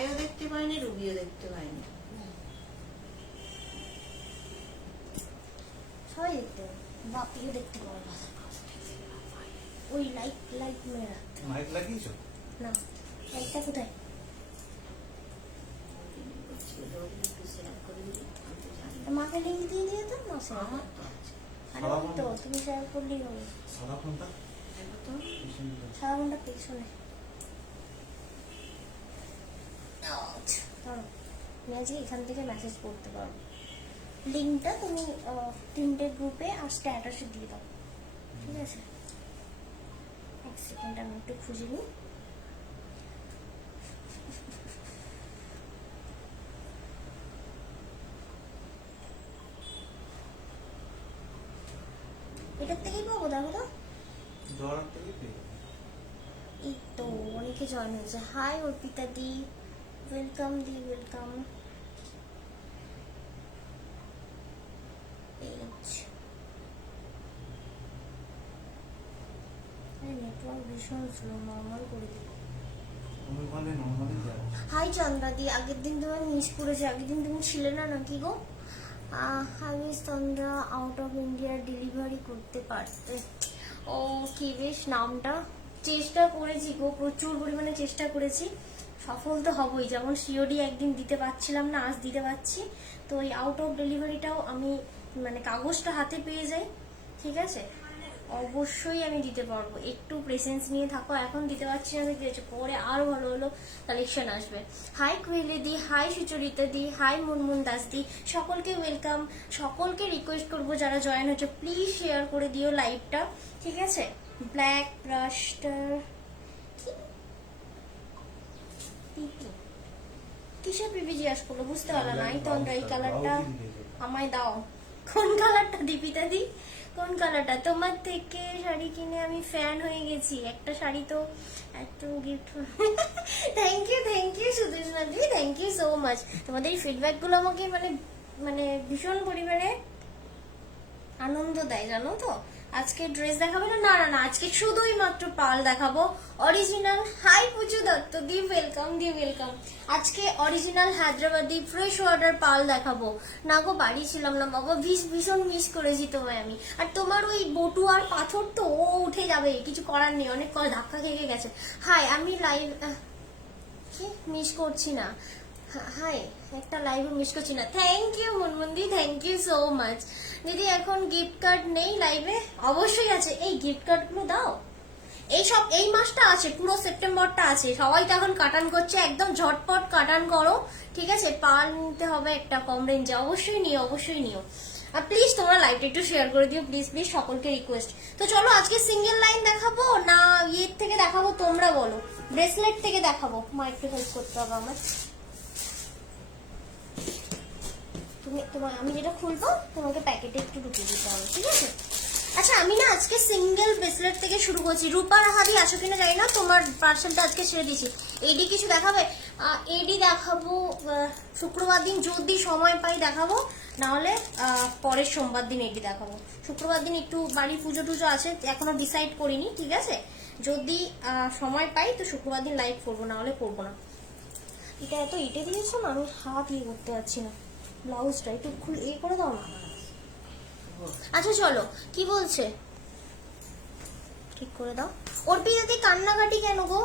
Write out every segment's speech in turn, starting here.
হাইও দেখতে পাইনি, রুবিও দেখতে পাইনি। সবাই দেখতে পাবে, বাপিও দেখতে পাবে না। ওই লাইট মেরে রাখতে। মাইক লাগিয়েছো? না, লাইটটা কোথায়? মাকে লিঙ্ক দিয়ে দিয়ে তো না স্যার। আমার তো আছে। আরে ওই তো তুমি শেয়ার করলেই হবে। সাদা ফোনটা দেখো তো। সারা ঘন্টা পেছনে। ধরো, তুমি আজকে এখান থেকে মেসেজ করতে পারো। লিঙ্কটা তুমি 3টে গ্রুপে আর স্ট্যাটাসে দিয়ে দাও, ঠিক আছে? এক সেকেন্ড আমি একটু খুঁজে নিই। এটার থেকেই পাবো, দেখো তো। ডলার থেকে পেয়ে যাবে। এই তো অনেকে জয়েন হয়েছে। হাই অর্পিতা দি, ওয়েলকাম দি, ওয়েলকাম। নেটওয়ার্ক ভীষণ স্লো, নর্মাল করে দিই। তুমি বলে নর্মালি যাবে। হাই চন্দ্রা দি, আগের দিন তোমার মিস করেছে। আগের দিন তুমি ছিলে না নাকি গো? আমি Chandra out of India delivery করতে পারতে। ও কি বেশ নামটা। চেষ্টা করেছি গো, প্রচুর পরিমাণে চেষ্টা করেছি। সফল তো হবই, যেমন সিওডি একদিন দিতে পারছিলাম না, আজ দিতে পারছি। তো এই আউট অফ ডেলিভারিটাও আমি মানে কাগজটা হাতে পেয়ে যাই, ঠিক আছে? অবশ্যই আমি দিতে পারবো, একটু প্রেসেন্স নিয়ে থাকো। এখন দিতে পারছি না, দিয়েছে পরে আরো ভালো ভালো কালেকশন আসবে। হাই কোয়েলি দি, হাই সুচরিতা দি, হাই মুনমুন দাস দি, সকলকে ওয়েলকাম। সকলকে রিকোয়েস্ট করবো যারা জয়েন হচ্ছে প্লিজ শেয়ার করে দিও লাইভটা, ঠিক আছে? ব্ল্যাক ব্রাশটার কিসের পিপি জিজ্ঞাসা করলো, বুঝতে পারলাম না। এই তো এই কালারটা আমায় দাও। কোন কালারটা দীপিতা দি? কোন কালারটা? তোমার থেকে শাড়ি কিনে আমি ফ্যান হয়ে গেছি। একটা শাড়ি তো এত গিফট। থ্যাংক ইউ সুদেশনা দি, থ্যাংক ইউ সো মাচ। তোমাদের এই ফিডব্যাক গুলো আমাকে মানে মানে ভীষণ পরিমাণে আনন্দ দেয়, জানো তো। আজকে ড্রেস দেখাবে না? না না না, আজকে শুধুই মাত্র পাল দেখাবো অরিজিনাল। হাই পুজো দত্ত দি, ওয়েলকাম দি, ওয়েলকাম। আজকে অরিজিনাল হায়দ্রাবাদি ফ্রেশ ওয়াটার পাল দেখাবো। না গো, বাড়ি ছিলাম না বাবা, ভীষণ মিস করেছি তোমায় আমি। আর তোমার ওই বটু আর পাথর তো ও উঠে যাবে, কিছু করার নেই, অনেক ধাক্কা খেয়ে গেছে। হাই, আমি লাইভ কি মিস করছি না। হাই, একটা লাইভও মিস করছি না। থ্যাংক ইউ মনমন্দি, থ্যাংক ইউ সো মাচ। দিদি এখন গিফট কার্ড নেই লাইভে? অবশ্যই আছে। এই গিফট কার্ড গুলো দাও। এই মাসটা আছে, পুরো সেপ্টেম্বরটা আছে। সবাই তো এখন কাটান করছে, একদম ঝটপট কাটান করো, ঠিক আছে? পাল নিতে হবে একটা কম রেঞ্জে, অবশ্যই নিও, অবশ্যই নিও। আর প্লিজ তোমরা লাইভটা একটু শেয়ার করে দিও, প্লিজ প্লিজ, সকলকে রিকোয়েস্ট। তো চলো আজকে সিঙ্গেল লাইন দেখাবো না ইয়ের থেকে দেখাবো, তোমরা বলো? ব্রেসলেট থেকে দেখাবো। মা একটু হেল্প করতে হবে আমার। আমি যেটা খুলবো তোমাকে প্যাকেটে একটু ঢুকিয়ে দিতে হবে, ঠিক আছে? আচ্ছা, আমি না আজকে সিঙ্গেল ব্রেসলেট থেকে শুরু করছি। রূপা রাহাবি আছো কিনা জানি না, তোমার পার্সেলটা আজকে ছেড়ে দিয়েছি। এডি কিছু দেখাবে? এডি দেখাবো শুক্রবার দিন, যদি সময় পাই দেখাবো, নাহলে পরের সোমবার দিন এডি দেখাবো। শুক্রবার দিন একটু বাড়ি পুজো টুজো আছে, এখনো ডিসাইড করিনি, ঠিক আছে? যদি সময় পাই তো শুক্রবার দিন লাইভ করবো, নাহলে করবো না। এটা এত ইটে দিয়েছো না, আমি হাত ইয়ে করতে পারছি না। ব্লাউজটা একটু করে দাও না। আচ্ছা চলো, কি বলছে ঠিক করে দাও। অর্পিতা দি কান্নাকাটি কেন গো?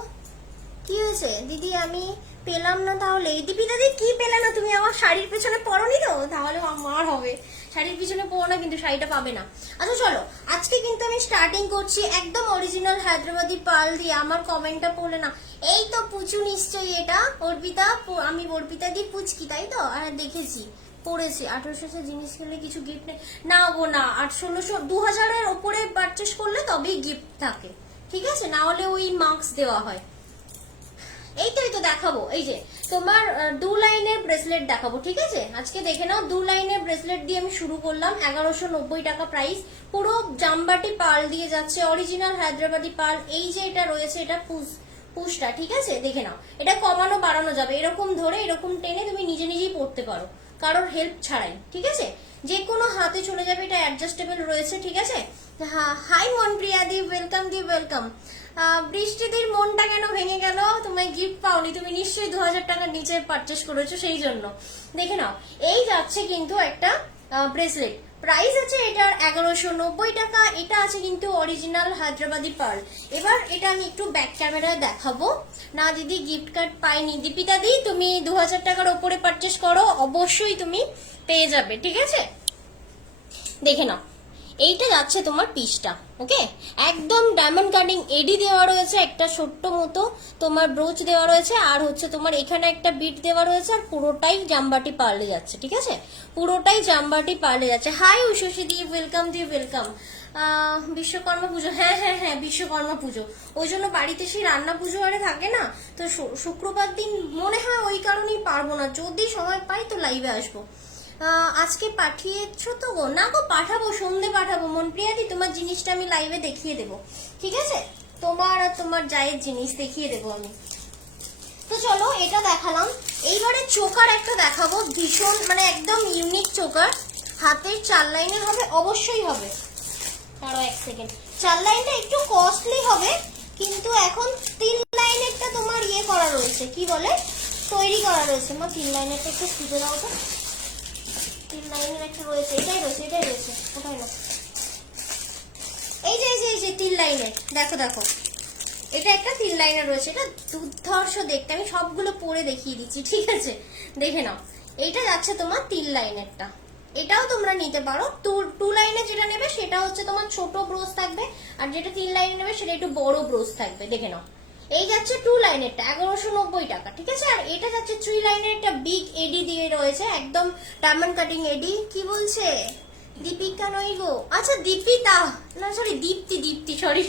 কি হয়েছে দিদি? আমি পেলাম না তাহলে। দীপিতা দি কি পেলে না তুমি? আমার শাড়ির পেছনে পড়োনি তো? তাহলে আমার হবে। শাড়ির পিছনে পড়ো না কিন্তু শাড়িটা পাবে না। আচ্ছা চলো, আজকে কিন্তু আমি স্টার্টিং করছি একদম অরিজিনাল হায়দ্রাবাদি পাল দিয়ে। আমার কমেন্টটা পড়লে না? এই তো পুচু নিশ্চয়ই এটা। অর্পিতা, আমি অর্পিতা দি পুচকি, তাই তো? আর দেখেছি পড়েছি 1800 জিনিস কিনলে কিছু গিফট নেই। না গো না, 1800 2000-এর ওপরে পারচেস করলে তবেই গিফট থাকে, ঠিক আছে? না হলে ওই মার্কস দেওয়া হয়। এই তো দেখাবো, এই যে তোমার 2 লাইনের ব্রেসলেট দেখাবো, ঠিক আছে? আজকে দেখে নাও, 2 লাইনের ব্রেসলেট দিয়ে আমি শুরু করলাম। 1190 টাকা প্রাইস। পুরো জামবাটি পাল দিয়ে যাচ্ছে, অরিজিনাল হায়দ্রাবাদি পাল। এই যে এটা রয়েছে, এটা পুশটা, ঠিক আছে? দেখে নাও, এটা কমানো বাড়ানো যাবে। এরকম ধরে এরকম টেনে তুমি নিজে নিজেই পড়তে পারো, কারোর হেল্প ছাড়াই, ঠিক আছে? যে কোনো হাতে চলে যাবে, এটা অ্যাডজাস্টেবল রয়েছে, ঠিক আছে? হাই মনপ্রিয়া দি, ওয়েলকাম দি, ওয়েলকাম। বৃষ্টিদির মনটা কেন ভেঙে গেল? তোমায় হয় গিফট পাওনি, তুমি নিশ্চয়ই 2000 টাকার নিচে পারচেস করেছো, সেই জন্য। দেখে নাও, এই যাচ্ছে কিন্তু একটা ব্রেসলেট, প্রাইস আছে এটার 1190 টাকা। এটা আছে কিন্তু অরিজিনাল হায়দ্রাবাদি পার্ল। এবার এটা আমি একটু ব্যাক ক্যামেরায় দেখাবো। না দিদি গিফট কার্ড পাইনি, দীপিতা দি তুমি 2000 টাকার ওপরে পারচেস করো, অবশ্যই তুমি পেয়ে যাবে, ঠিক আছে। দেখে নাও, এইটা যাচ্ছে তোমার পিসটা, ওকে, একদম ডায়মন্ড কাটিং এডি দেওয়া রয়েছে, একটা ছোট্ট মতো তোমার ব্রোচ দেওয়া রয়েছে, আর হচ্ছে তোমার এখানে একটা বিট দেওয়া রয়েছে, আর পুরোটাই জামবাটি পার্লে যাচ্ছে, ঠিক আছে, পুরোটাই জামবাটি পার্লে যাচ্ছে। হাই উষসী দি, ওয়েলকাম দি, ওয়েলকাম। বিশ্বকর্মা পুজো, হ্যাঁ হ্যাঁ হ্যাঁ বিশ্বকর্মা পুজো, ওই জন্য বাড়িতে সেই রান্না পুজো আরে থাকে না, তো শুক্রবার দিন মনে হয় ওই কারণেই পারবো না, যদি সময় পাই তো লাইভে আসবো। আজকে পাঠিয়েছো তো গো? না গো, পাঠাবো, সন্ধে পাঠাবো মনপ্রিয়াদি, তোমার জিনিসটা আমি লাইভে দেখিয়ে দেবো, ঠিক আছে, তোমার আর তোমার জায়ের জিনিস দেখিয়ে দেবো আমি। তো চলো, এটা দেখালাম, এইবারে চোকার একটা দেখাবো, ভীষণ মানে একদম ইউনিক চোকার, হাতের 4 লাইনের হবে, অবশ্যই হবে। আরো 1 সেকেন্ড, 4 লাইনটা একটু কস্টলি হবে, কিন্তু এখন 3 লাইনেরটা তোমার ইয়ে করা রয়েছে, কি বলে, তৈরি করা রয়েছে। মা 3 লাইনেরটা একটু খুঁজে দাও তো, 3 লাইনের একটা রয়েছে, এটাই রয়েছে, এটাই রয়েছে, কোথায় না, এই যে 3 লাইনের, দেখো দেখো, এটা একটা 3 লাইনের রয়েছে, এটা দুর্ধর্ষ দেখতে, আমি সবগুলো পরে দেখিয়ে দিচ্ছি, ঠিক আছে, দেখে নাও। এইটা যাচ্ছে তোমার 3 লাইনেরটা, এটাও তোমরা নিতে পারো। 2 লাইনে যেটা নেবে সেটা হচ্ছে তোমার ছোট ব্রোচ থাকবে, আর যেটা 3 লাইনে নেবে সেটা একটু বড় ব্রোচ থাকবে, দেখে নাও। এই যাচ্ছে 2 লাইনেরটা 1190 টাকা, ঠিক আছে, আর এটা যাচ্ছে 3 লাইনের একটা বিগ এডি দিয়ে রয়েছে, একদম ডায়মন্ড কাটিং এডি। কি বলছে দীপিকা নই গো, আচ্ছা দীপিতা, না সরি দীপ্তি, সরি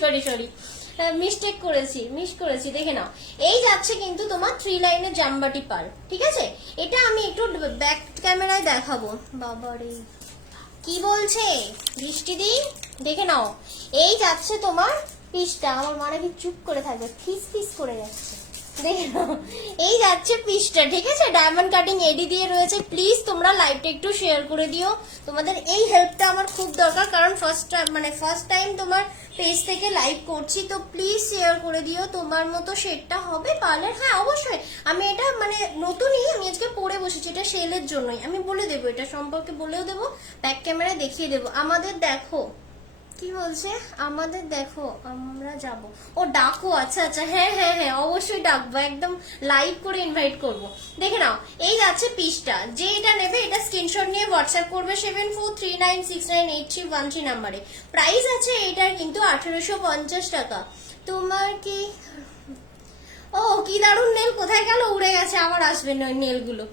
মিস্টেক করেছি, মিস করেছি, দেখে নাও। এই যাচ্ছে কিন্তু তোমার 3 লাইনের জামবাটি পার্ল, ঠিক আছে, এটা আমি একটু ব্যাক ক্যামেরায় দেখাবো। বাবারে কি বলছে বৃষ্টি দি, দেখে নাও, এই যাচ্ছে তোমার পিসটা, আমার মানে কি চুপ করে থাকবে, ফিস করে যাচ্ছে, দেখে নাও, এই যাচ্ছে পিসটা, ঠিক আছে, ডায়মন্ড কাটিং এডি দিয়ে রয়েছে। প্লিজ তোমরা লাইভটা একটু শেয়ার করে দিও, তোমাদের এই হেল্পটা আমার খুব দরকার, কারণ ফার্স্ট টাইম তোমার পেজ থেকে লাইভ করছি, তো প্লিজ শেয়ার করে দিও। তোমার মতো শেডটা হবে পার্লার, হ্যাঁ অবশ্যই, আমি এটা মানে নতুনই আমি আজকে পরে বসেছি, এটা সেলের জন্যই, আমি বলে দেবো, এটা সম্পর্কে বলেও দেবো, ব্যাক ক্যামেরায় দেখিয়ে দেবো। আমাদের দেখো কি বলছে, আমাদের দেখো আমরা যাব, ও ডাকো, আচ্ছা আচ্ছা, হ্যাঁ হ্যাঁ হ্যাঁ অবশ্যই ডাকবো, একদম লাইভ করে ইনভাইট করব। দেখে নাও, এই যাচ্ছে পিসটা, যে এটা নেবে এটা স্ক্রিনশট নিয়ে হোয়াটসঅ্যাপ করবে 7439698313 নাম্বারে। প্রাইস আছে এটার কিন্তু 1850 টাকা। তোমার কি, ও কি দারুণ নেল, কোথায় গেল, উড়ে গেছে, আবার আসবে নেল গুলো।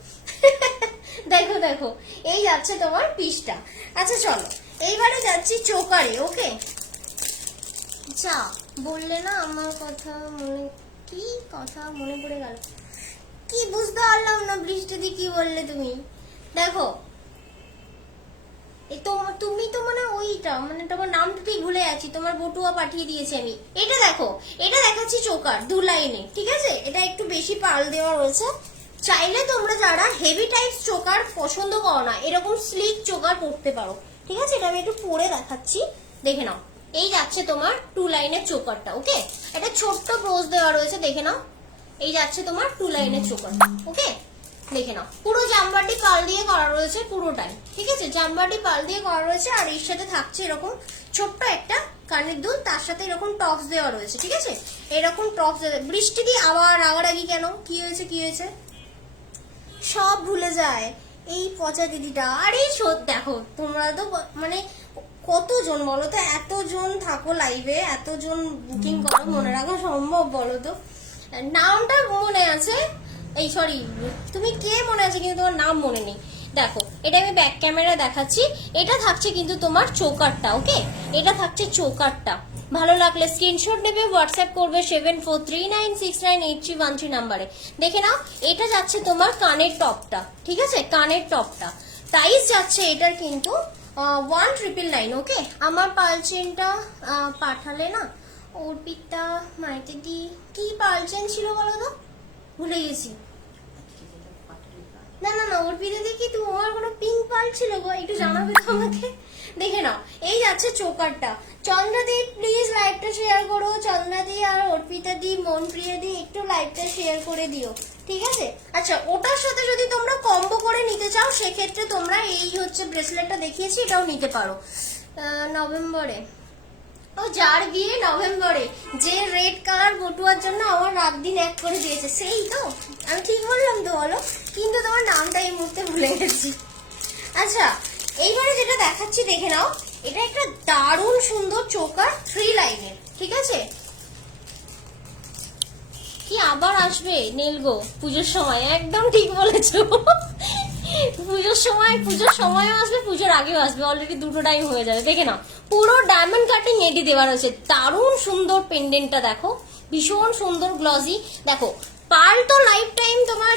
দেখো দেখো, এই যাচ্ছে তোমার পিসটা। আচ্ছা চলো, এইবারে যাচ্ছি চোকারে, ওকে, যা বললে না আমার কথা মনে, কি কথা মনে পড়ে গেল, কি বুঝতে পারলাম না বৃষ্টিদি, কি বললে তুমি, দেখো তুমি তো মানে ওইটা মানে তোমার নামটাই ভুলে যাচ্ছি, তোমার বটুয়া পাঠিয়ে দিয়েছি আমি। এটা দেখো, এটা দেখাচ্ছি চোকার 2 লাইনে, ঠিক আছে, এটা একটু বেশি পাল দেওয়া রয়েছে। চাইলে তোমরা যারা হেভি টাইপ চোকার পছন্দ করো না, এরকম স্লিক চোকার পরতে পারো, ঠিক আছে, এটা আমি একটু পরে দেখাচ্ছি, দেখে নাও। এই যাচ্ছে তোমার 2 লাইনের চোকারটা, ওকে, এটা ছোট্ট ব্রোচ দেওয়া রয়েছে, দেখে নাও। এই যাচ্ছে তোমার 2 লাইনের চোকার, ওকে, দেখে নাও, পুরো জামবাটি পাল দিয়ে করা রয়েছে পুরোটাই, ঠিক আছে, জামবাটি পাল দিয়ে করা রয়েছে, আর এর সাথে থাকছে এরকম ছোট্ট একটা কানের দুল, তার সাথে এরকম টপস দেওয়া রয়েছে, ঠিক আছে, এরকম টপস। বৃষ্টি দিয়ে আবার রাগারাগি কেন, কি হয়েছে, সব ভুলে যায় এই পচা দিদিটা। আরে দেখো তোমরা তো মানে কতজন বলো তো, এতজন থাকো লাইভে, এতজন বুকিং করো, মনে রাখা সম্ভব বলো তো? নামটা মনে আছে, এই সরি তুমি কে মনে আছে, কিন্তু তোমার নাম মনে নেই। দেখো এটা আমি ব্যাক ক্যামেরা দেখাচ্ছি, এটা থাকছে কিন্তু তোমার চোকারটা, ওকে, এটা থাকছে চোকারটা। ভালো লাগলে স্ক্রিনশট নেবে, হোয়াটসঅ্যাপ করবে 7439698313 নাম্বারে। দেখে নাও, এটা যাচ্ছে তোমার কানের টপটা, ঠিক আছে, কানের টপটা। প্রাইস যাচ্ছে এটার কিন্তু 1999, ওকে। আমার পালচেনটা পাঠালে না, অর্পিতা মাইতে দি, কি পালচেন ছিল বলো তো, ভুলে গেছি। না না না অর্পিতা দেখি তোমার কোনো পিঙ্ক পাল ছিল গো, একটু জানাবে তো আমাকে। দেখে নাও, এই যাচ্ছে চোকারটা। চন্দ্রাদি প্লিজ লাইভটা শেয়ার করো, চন্দ্রাদি আর অর্পিতা দি, মনপ্রিয়া দি একটু লাইভটা শেয়ার করে দিও, ঠিক আছে? আচ্ছা, ওটার সাথে যদি তোমরা কম্বো করে নিতে চাও সেক্ষেত্রে তোমরা এই হচ্ছে ব্রেসলেটটা দেখিয়েছি, এটাও নিতে পারো। নভেম্বরে, ও যার বিয়ে নভেম্বরে, যে রেড কালার বটুয়ার জন্য আমার রাত দিন এক করে দিয়েছে, সেই তো? আমি ঠিক বললাম তো বলো? কিন্তু তোমার নামটা এই মুহূর্তে ভুলে গেছি। আচ্ছা, এইবারে যেটা দেখাচ্ছি দেখে নাও, এটা একটা দারুণ সুন্দর চোকার 3 লাইনের, ঠিক আছে? কি আবার আসবে নেলগো পুজোর সময়, একদম ঠিক বলেছো। পুজোর সময়ও আসবে, পুজোর আগেও আসবে, অলরেডি দুটো টাইম হয়ে যাবে। দেখে নাও, পুরো ডায়মন্ড কাটিং এডি দেওয়া রয়েছে, দারুণ সুন্দর পেন্ডেন্টটা দেখো, ভীষণ সুন্দর গ্লসি। দেখো পার্ল তো লাইফ টাইম তোমার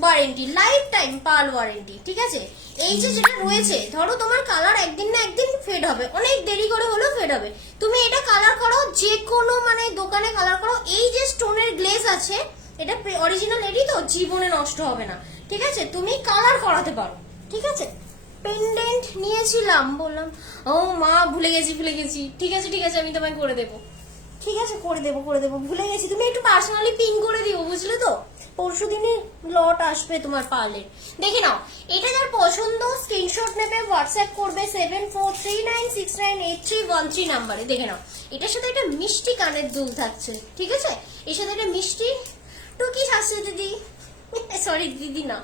warranty, lifetime pearl warranty, ঠিক আছে? এই যে যেটা রয়েছে, ধরো তোমার কালার একদিন না একদিন ফেড হবে, অনেক দেরি করে হলেও ফেড হবে, তুমি এটা কালার করো, যে কোনো মানে দোকানে কালার করো, এই যে স্টোনের গ্লেজ আছে, এটা অরিজিনাল এডি তো, জীবনে নষ্ট হবে না, ঠিক আছে? তুমি কালার করাতে পারো, ঠিক আছে? পেন্ডেন্ট নিয়েছিলাম, বললাম ও মা ভুলে গেছি, ঠিক আছে আমি তোমায় করে দেবো, ঠিক আছে করে দেবো, ভুলে গেছি, তুমি একটু পার্সোনালি পিন করে দিও, বুঝলে তো? পরশু দিনই লট আসবে তোমার পার্লের। দেখে নাও, এটা যার পছন্দ স্ক্রিনশট নেবে, হোয়াটসঅ্যাপ করবে 7439698313 নাম্বারে। দেখে নাও, এটার সাথে একটা মিষ্টি কানের দুল থাকছে, ঠিক আছে? এর সাথে একটা মিষ্টি টুকি আসছে দিদি, সরি দিদি না।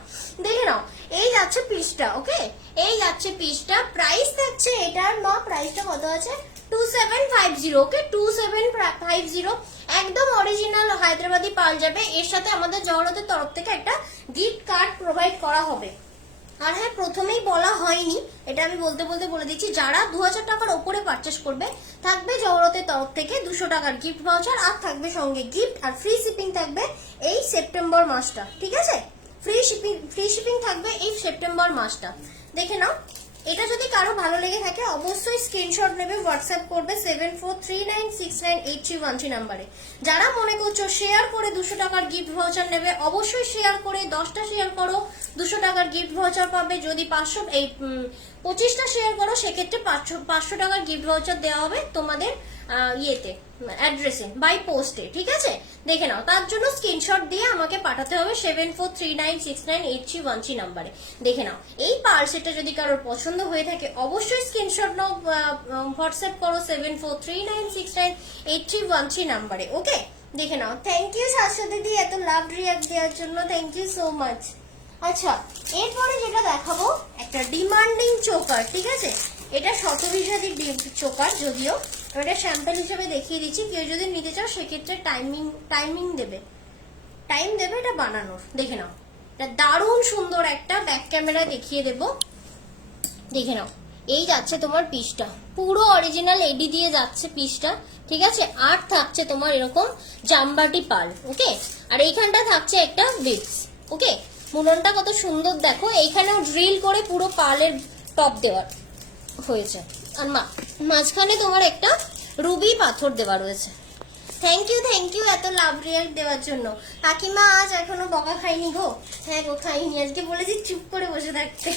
দেখে নাও, এই যাচ্ছে পিসটা, ওকে? এই যাচ্ছে পিসটা, প্রাইস থাকছে এটার, মা প্রাইসটা কত আছে? 2750, ওকে? 2750, একদম অরিজিনাল হায়দ্রাবাদি পাল যাবে। এর সাথে আমাদের জহরতের তরফ থেকে একটা গিফট কার্ড প্রোভাইড করা হবে। আর হ্যাঁ, প্রথমেই বলা হয়নি, এটা আমি বলতে বলে দিচ্ছি, যারা 2000 টাকার ওপরে পারচেস করবে থাকবে জহরতের তরফ থেকে 200 টাকার গিফট ভাউচার, আর থাকবে সঙ্গে গিফট, আর ফ্রি শিপিং থাকবে এই সেপ্টেম্বর মাসটা, ঠিক আছে? ফ্রি শিপিং থাকবে এই সেপ্টেম্বর মাসটা। দেখে নাও, এটা যদি কারো ভালো লেগে থাকে অবশ্যই স্ক্রিনশট নেবে, হোয়াটসঅ্যাপ করবে 7439698313 নাম্বারে। যারা মনে করছো শেয়ার করে 200 টাকার গিফট ভাউচার নেবে, অবশ্যই শেয়ার করে 10টা শেয়ার করো, 200 টাকার গিফট ভাউচার পাবে। যদি 25টা শেয়ার করো সেক্ষেত্রে 500 টাকার গিফট ভাউচার দেওয়া হবে তোমাদের ইয়েতে, অ্যাড্রেসে, বাই পোস্টে, ঠিক আছে? দেখে নাও, তার জন্য স্ক্রিনশট দিয়ে আমাকে পাঠাতে হবে 7439698313 নাম্বারে। দেখে নাও, এই পার্সেলটা যদি কারোর পছন্দ হয়ে থাকে অবশ্যই স্ক্রিনশট নাও, হোয়াটসঅ্যাপ করো 7439698313 নাম্বারে, ওকে? দেখে নাও, থ্যাংক ইউ শাশ্বতী দিদি এত লাভ রিয়াক্ট দেওয়ার জন্য, থ্যাংক ইউ সো মাচ। আচ্ছা, এরপরে যেটা দেখাবো একটা ডিমান্ডিং চোকার, ঠিক আছে? এটা শতবিশাদি চোকার, যদিও এটা স্যাম্পল হিসেবে দেখিয়ে দিচ্ছি, কেউ যদি নিতে চাও সেক্ষেত্রে টাইম দেবে এটা বানানোর। দেখে নাও, এটা দারুণ সুন্দর একটা, ব্যাক ক্যামেরা দেখিয়ে দেব। দেখে নাও, এই যাচ্ছে তোমার পিসটা, পুরো অরিজিনাল এডি দিয়ে যাচ্ছে পিসটা, ঠিক আছে? আর থাকছে তোমার এরকম জামবাটি পাল, ওকে? আর এইখানটা থাকছে একটা বিটস, ওকে? মুলনটা কত সুন্দর দেখো, এইখানেও ড্রিল করে পুরো পালের টপ দেওয়া হয়েছে, আর মাঝখানে তোমার একটা রুবি পাথর দেওয়া রয়েছে। থ্যাংক ইউ এত লাভ রিয়াক্ট দেওয়ার জন্য। কাকিমা আজ এখনো বকা খাইনি গো? হ্যাঁ গো খাইনি, আজকে বলেছি চুপ করে বসে থাকতে।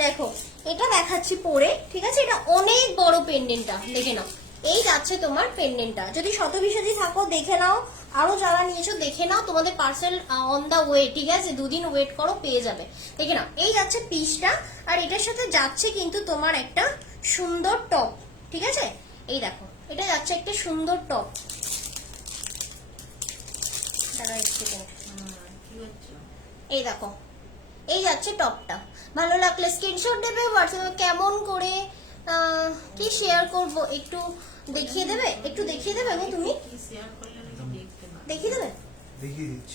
দেখো, এটা দেখাচ্ছি পরে, ঠিক আছে? এটা অনেক বড় পেন্ডেন্টটা, দেখে নাও, এই যাচ্ছে তোমার পেন্ডেন্টটা। যদি শতবিশাদি থাকো দেখে নাও, আরো যারা নিয়েছো দেখে নাও, তোমাদের পার্সেল অন দা ওয়ে, ঠিক আছে? 2 দিন ওয়েট করো, পেয়ে যাবে। দেখে নাও, এই যাচ্ছে পিসটা, আর এটার সাথে যাচ্ছে কিন্তু তোমার একটা সুন্দর টপ, ঠিক আছে? এই দেখো, এটা যাচ্ছে একটা সুন্দর টপ। এই দেখো, এই যাচ্ছে টপটা। ভালো লাগলে স্ক্রিনশট দেবে, হোয়াটসঅ্যাপে কেমন করে কি শেয়ার করব একটু দেখিয়ে দেবে, গো তুমি দেখিয়ে দেবে,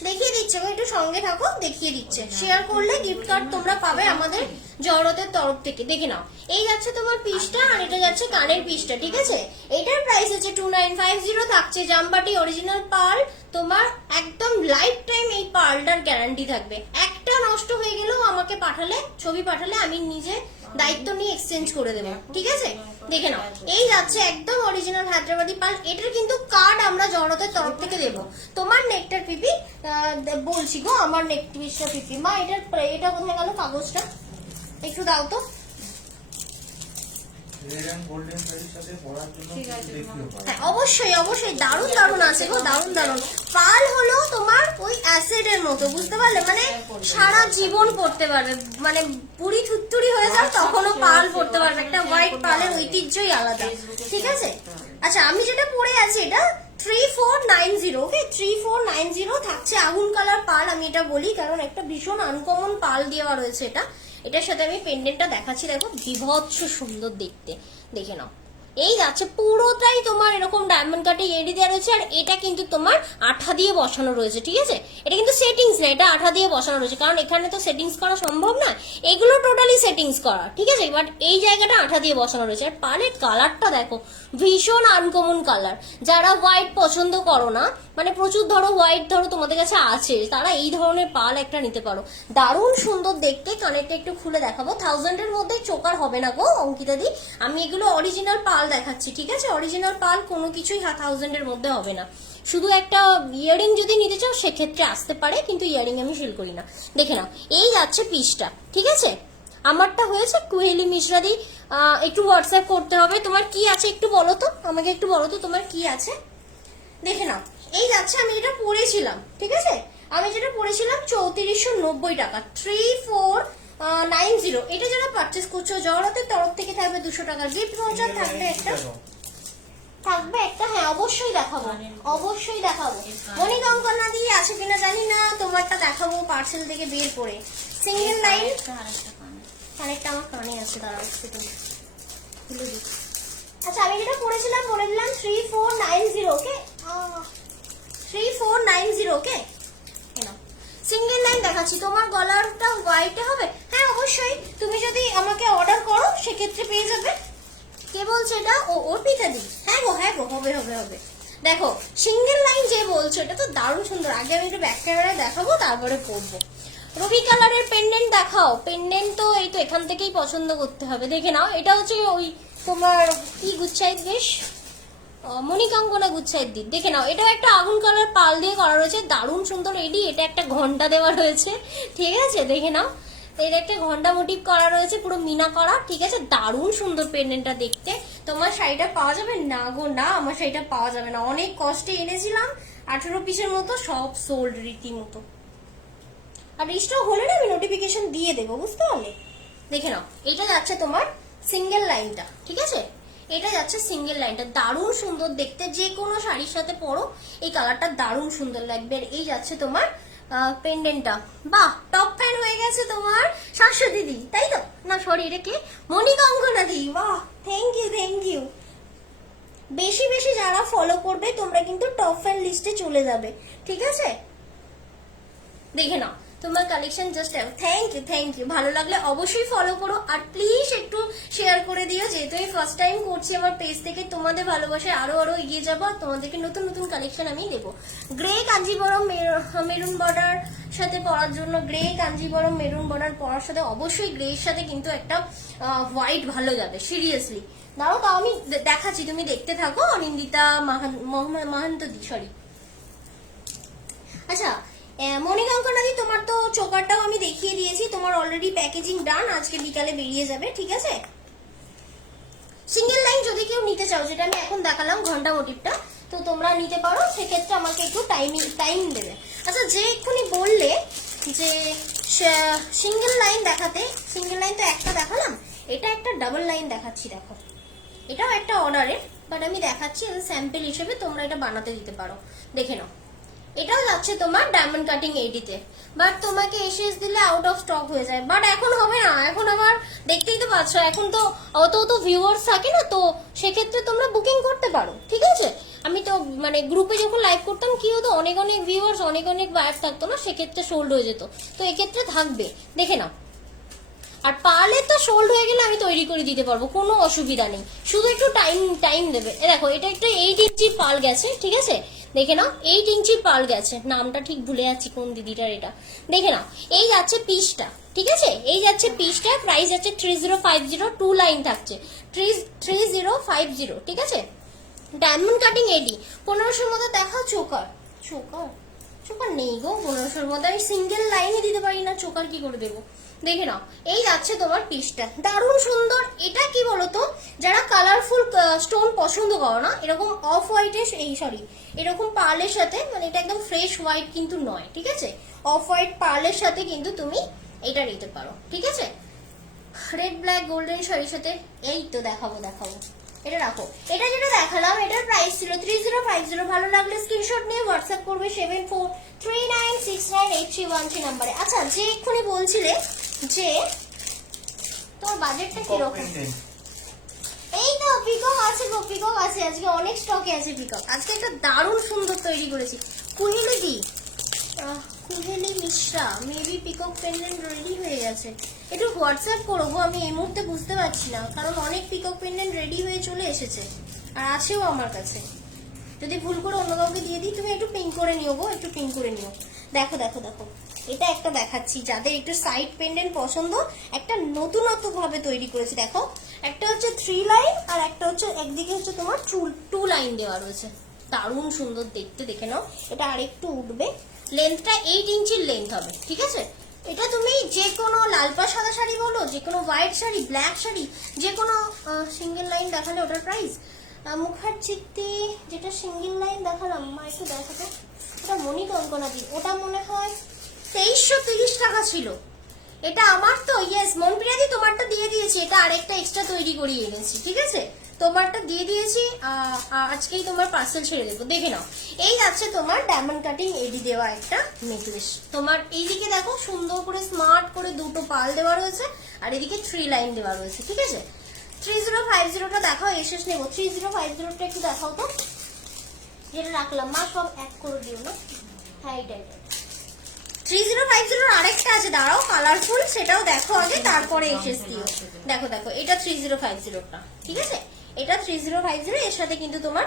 দেখিয়ে দিচ্ছে গো, একটু সঙ্গে থাকো, দেখিয়ে দিচ্ছে। শেয়ার করলে গিফট কার্ড তোমরা পাবে আমাদের জহরতের তরফ থেকে। দেখে নাও, এই যাচ্ছে তোমার পিসটা, আর এটা যাচ্ছে কানের পিসটা, ঠিক আছে? এটার প্রাইস হচ্ছে 2950, থাকছে জামবাটি অরিজিনাল পার্ল, তোমার একদম লাইফ টাইম এই পার্লটার গ্যারান্টি থাকবে। একটা নষ্ট হয়ে গেলেও আমাকে পাঠালে, ছবি পাঠালে আমি নিজে দায়িত্ব নিয়ে এক্সচেঞ্জ করে দেবো, ঠিক আছে? দেখে নাও, এই যাচ্ছে একদম অরিজিনাল হায়দ্রাবাদি পার্ল। এটার কিন্তু কার্ড আমরা জড়তের তরফ থেকে দেবো। তোমার নেকটার পিপি বলছি গো, আমার নেক পিসটা পিপি মা, এটা কোথায় গেল কাগজটা, একটু দাও তো। রেড এন্ড গোল্ডেন শাড়ির সাথে পরার জন্য ঠিক আছে, দেখিও পাবে। হ্যাঁ অবশ্যই অবশ্যই, দারুণ দারুণ আছে গো, দারুণ দারুণ। পার্ল হলো তোমার ওই অ্যাসিডের মতো, বুঝতে পারলে? মানে সারা জীবন পড়তে পারবে, মানে পুরি থুত্তুরি হয়ে যাও তখনও পার্ল পড়তে পারবে। একটা হোয়াইট পার্লের ঐতিহ্যই আলাদা, ঠিক আছে? আচ্ছা, আমি যেটা পরে আছি এটা 3490, ওকে? 3490 থাকছে আগুন কালার পার্ল। আমি এটা বলি কারণ একটা ভীষণ আনকমন পার্ল দেওয়া রয়েছে এটা। এটার সাথে আমি পেন্ডেন্টটা দেখাচ্ছি, দেখো বিভৎস সুন্দর দেখতে, দেখে নাও। এই যাচ্ছে পুরোটাই তোমার এরকম ডায়মন্ড কাটে এডি দেওয়া রয়েছে, আর এটা কিন্তু তোমার আঠা দিয়ে বসানো রয়েছে, ঠিক আছে? এটা কিন্তু সেটিংস না, এটা আঠা দিয়ে বসানো রয়েছে, কারণ এখানে তো সেটিংস করা সম্ভব না, এগুলো টোটালি সেটিংস করা, ঠিক আছে? বাট এই জায়গাটা আঠা দিয়ে বসানো রয়েছে। আর পার্লের কালারটা দেখো, ভীষণ আনকমন কালার। যারা হোয়াইট পছন্দ করো না, মানে প্রচুর ধরো হোয়াইট ধরো তোমাদের কাছে আছে, তারা এই ধরনের পার্ল একটা নিতে পারো, দারুণ সুন্দর দেখতে। কানেরটা একটু খুলে দেখাবো, 1000 এর মধ্যে চোকার হবে না গো অঙ্কিতা দি, আমি এগুলো অরিজিনাল পার্ল দেখাচ্ছি, ঠিক আছে? অরিজিনাল পার্ল কোনো কিছুই 1000 এর মধ্যে হবে না। শুধু একটা ইয়ারিং যদি নিতে চাও সেক্ষেত্রে আসতে পারে, কিন্তু ইয়ারিং আমি সেল করি না। দেখে নাও, এই যাচ্ছে পিসটা, ঠিক আছে? আমারটা হয়েছে কুহেলি মিশ্রা দি। একটু হোয়াটসঅ্যাপ করতে হবে। তোমার কি আছে একটু বলো তো, আমাকে একটু বলো তো তোমার কি আছে, দেখে নাও। এই যাচ্ছে, আমি এটা পড়েছিলাম, ঠিক আছে? আমি যেটা পড়েছিলাম 3490 টাকা, 3490। এটা যারা পারচেস করছো জহরতের তরফ থেকে থাকবে 200 টাকার গিফট ভাউচার, থাকবে একটা, থাকবে একটা। হ্যাঁ অবশ্যই দেখাবো, অবশ্যই দেখাবো। মণিকঙ্কনা দিয়ে আছে কিনা জানি না, তোমারটা দেখাবো পার্সেল থেকে বের করে। সিঙ্গেল লাইন, কানেরটা আমার কানে আছে, দাঁড়াও খুলে দিই। আচ্ছা, আমি যেটা পড়েছিলাম বলে দিলাম 3490, ওকে? 3490, ওকে? সিঙ্গেল লাইন দেখাচ্ছি। তোমার গলারটা হোয়াইটে হবে? হ্যাঁ অবশ্যই, তুমি যদি আমাকে অর্ডার করো সেক্ষেত্রে পেয়ে যাবে। কে বলছে এটা? ও অর্পিতা দি। হ্যাঁ গো, হ্যাঁ গো, হবে হবে হবে। দেখো সিঙ্গেল লাইন যে বলছো, এটা তো দারুণ সুন্দর। আগে আমি একটু ব্যাক ক্যামেরায় দেখাবো, তারপরে পরবো। রবি কালারের পেন্ডেন্ট দেখাও। পেন্ডেন্ট তো এই তো এখান থেকেই পছন্দ করতে হবে, দেখে নাও। এটা হচ্ছে ওই তোমার কি গুচ্ছাইত, বেশ মণিকঙ্কনা গুচ্ছাইত দি, দেখে নাও। এটাও একটা আগুন কালার পাল দিয়ে করা রয়েছে, দারুণ সুন্দর এডি। এটা একটা ঘন্টা দেওয়া রয়েছে, ঠিক আছে? দেখে নাও, এর একটা ঘন্টা মোটিভ করা রয়েছে, পুরো মিনা করা, ঠিক আছে? দারুণ সুন্দর পেন্ডেন্টটা দেখতে। তোমার শাড়িটা পাওয়া যাবে না গো, না আমার শাড়িটা পাওয়া যাবে না। অনেক কষ্টে এনেছিলাম 18 পিসের মতো, সব সোল্ড রীতিমতো। আর রিস্টক হলে না আমি নোটিফিকেশন দিয়ে দেবো, বুঝতে পারলে? দেখে নাও, এটা যাচ্ছে তোমার সিঙ্গেল লাইনটা, ঠিক আছে? এটা যাচ্ছে সিঙ্গেল লাইনটা, দারুণ সুন্দর দেখতে। যে কোনো শাড়ির সাথে পরো এই কালারটা দারুণ সুন্দর লাগবে। আর এই যাচ্ছে তোমার পেন্ডেন্টটা। বাহ, টপ ফ্যান হয়ে গেছে তোমার শাশ্বতী দি, তাই তো? না সরি, এটা কে? মণিকঙ্কনা দি। বাহ, থ্যাংক ইউ থ্যাংক ইউ। বেশি বেশি যারা ফলো করবে তোমরা কিন্তু টপ ফ্যান লিস্টে চলে যাবে, ঠিক আছে? দেখে নাও তোমার কালেকশন, জাস্ট থ্যাংক ইউ। ভালো লাগলে অবশ্যই ফলো করো, আর প্লিজ একটু শেয়ার করে দিও, যেহেতু আমি ফার্স্ট টাইম করছি আমার পেজ থেকে। তোমাদের ভালোবাসায় আরো আরো এগিয়ে যাবো, আর তোমাদেরকে নতুন নতুন কালেকশন আমি দেবো। গ্রে কাঞ্জিবরম মেরুন বর্ডার সাথে পরার জন্য, গ্রে কাঞ্জিবরম মেরুন বর্ডার পরার সাথে অবশ্যই গ্রের সাথে কিন্তু একটা হোয়াইট ভালো যাবে, সিরিয়াসলি। দাঁড়াও, তাও আমি দেখাচ্ছি, তুমি দেখতে থাকো। অনিন্দিতা মাহান্ত দি, সরি। আচ্ছা মণিকঙ্কনা দি, তোমার তো চোকারটাও আমি দেখিয়ে দিয়েছি, তোমার অলরেডি প্যাকেজিং ডান, আজকে বিকালে বেরিয়ে যাবে, ঠিক আছে? সিঙ্গেল লাইন যদি কেউ নিতে চাও, যেটা আমি এখন দেখালাম ঘন্টা মোটিভটা, তো তোমরা নিতে পারো, সেক্ষেত্রে আমাকে একটু টাইম দেবে। আচ্ছা, যে এক্ষুনি বললে যে সিঙ্গেল লাইন দেখাতে, সিঙ্গেল লাইন তো একটা দেখালাম, এটা একটা ডাবল লাইন দেখাচ্ছি, দেখো। এটাও একটা অর্ডারের, বাট আমি দেখাচ্ছি স্যাম্পল হিসেবে, তোমরা এটা বানাতে দিতে পারো, দেখে নাও। এটাও যাচ্ছে তোমার ডায়মন্ড কাটিং এইডিতে, বাট তোমাকে এসএস দিলে আউট অফ স্টক হয়ে যায়। বাট এখন হবে না, এখন আবার দেখতেই তো পাচ্ছ, এখন তো অত ভিউয়ার্স থাকে না, তো সেক্ষেত্রে তোমরা বুকিং করতে পারো, ঠিক আছে? আমি তো মানে গ্রুপে যখন লাইভ করতাম কি হতো, অনেক অনেক ভিউয়ার্স, অনেক অনেক বায়ার থাকতো না, সেক্ষেত্রে সোল্ড হয়ে যেত, তো এক্ষেত্রে থাকবে, দেখে নাও। আর পারলে তো সোল্ড হয়ে গেলে আমি তৈরি করে দিতে পারবো, কোনো অসুবিধা নেই, শুধু একটু টাইম দেবে। দেখো, এটা একটা 8 ইঞ্চি পাল গেছে, ঠিক আছে? দেখে নাও 8 ইঞ্চির পাল গেছে, নামটা ঠিক ভুলে যাচ্ছি কোন দিদিটার এটা। দেখে নাও এই যাচ্ছে পিসটা, ঠিক আছে, এই যাচ্ছে পিসটা, প্রাইস আছে 3050, 2 লাইন থাকছে 3050, ঠিক আছে। ডায়মন্ড কাটিং এডি 1500 মতো দেখাও। চোকার চোকার চোকার নেই গো 1500 মতো, আমি সিঙ্গেল লাইনে দিতে পারি না, চোকার কি করে দেবো। দেখে নাও এই যাচ্ছে তোমার পিসটা, দারুণ সুন্দর। এটা কি বলতো, যারা কালারফুল স্টোন পছন্দ করো না, এরকম অফ হোয়াইটের এরকম পার্লের সাথে, মানে এটা একদম ফ্রেশ হোয়াইট কিন্তু নয়, ঠিক আছে, অফ হোয়াইট পার্লের সাথে কিন্তু তুমি এটা নিতে পারো, ঠিক আছে। রেড ব্ল্যাক গোল্ডেন শাড়ির সাথে এই তো দেখাবো, এটা রাখো। এটা যেটা দেখালাম এটার প্রাইস ছিল 3050। ভালো লাগলে স্ক্রিনশট নিয়ে হোয়াটসঅ্যাপ করবে 7439698313 নাম্বারে। আচ্ছা, যে এক্ষুনি বলছিলে যে তোর বাজেটটা কিরকম, এই তো পিকক আছে গো, পিকক আছে, আজকে অনেক স্টকে আছে পিকক। আজকে একটা দারুণ সুন্দর তৈরি করেছি, Kuheli Mishra, maybe peacock pendant ready হয়ে গেছে, একটু হোয়াটসঅ্যাপ করবো, আমি এই মুহূর্তে বুঝতে পারছি না, কারণ অনেক পিকক পেন্ডেন্ট রেডি হয়ে চলে এসেছে আর আছেও আমার কাছে। যদি ভুল করে অন্য কাউকে দিয়ে দিই, তুমি একটু পিঙ্ক করে নিও গো, একটু পিঙ্ক করে নিও। দেখো দেখো দেখো, এটা একটা দেখাচ্ছি, যাদের একটু সাইড পেন্ডেন্ট পছন্দ, একটা নতুনত্ব ভাবে তৈরি করেছি। দেখো, একটা হচ্ছে 3 লাইন আর একটা হচ্ছে একদিকে হচ্ছে তোমার 2 লাইন দেওয়া রয়েছে, দারুণ সুন্দর দেখতে। দেখে নাও, এটা আরেকটু উঠবে, লেন্থটা 8 ইঞ্চির লেন্থ হবে, ঠিক আছে। এটা তুমি যে কোনো লালপা সাদা শাড়ি বলো, যে কোনো হোয়াইট শাড়ি, ব্ল্যাক শাড়ি, যে কোনো সিঙ্গেল লাইন দেখালে ওটার প্রাইস। মুখার চিত্তি যেটা সিঙ্গেল লাইন দেখালাম, মা একটু দেখাতো, এটা মনি কঙ্কনা দি, ওটা মনে হয় 2330 টাকা ছিল। এটা আমার তো, ইয়েস মনপ্রিয়া দি, তোমারটা দিয়ে দিয়েছি, এটা আরেকটা এক্সট্রা তৈরি করিয়ে এনেছি, ঠিক আছে, তোমারটা দিয়ে দিয়েছি, আজকেই তোমার পার্সেল ছেড়ে দেবো। দেখে নাও, এই যাচ্ছে তোমার ডায়মন্ড কাটিং এডি দেওয়া একটা নেকলেস। তোমার এইদিকে দেখো সুন্দর করে স্মার্ট করে দুটো পাল দেওয়া রয়েছে, আর এদিকে 3 লাইন দেওয়া রয়েছে, ঠিক আছে। 3050টা দেখাও, এসেস নেবো। 3050টা একটু দেখাও তো, যেটা রাখলাম, মা সব এক করে দিও না। হ্যাঁ, এটা 3050 আরেকটা আছে, দাঁড়াও, কালারফুল, সেটাও দেখো আগে, তারপরে এসেস দিও। দেখো দেখো, এটা 3050টা, ঠিক আছে, এটা 3050, এর সাথে কিন্তু তোমার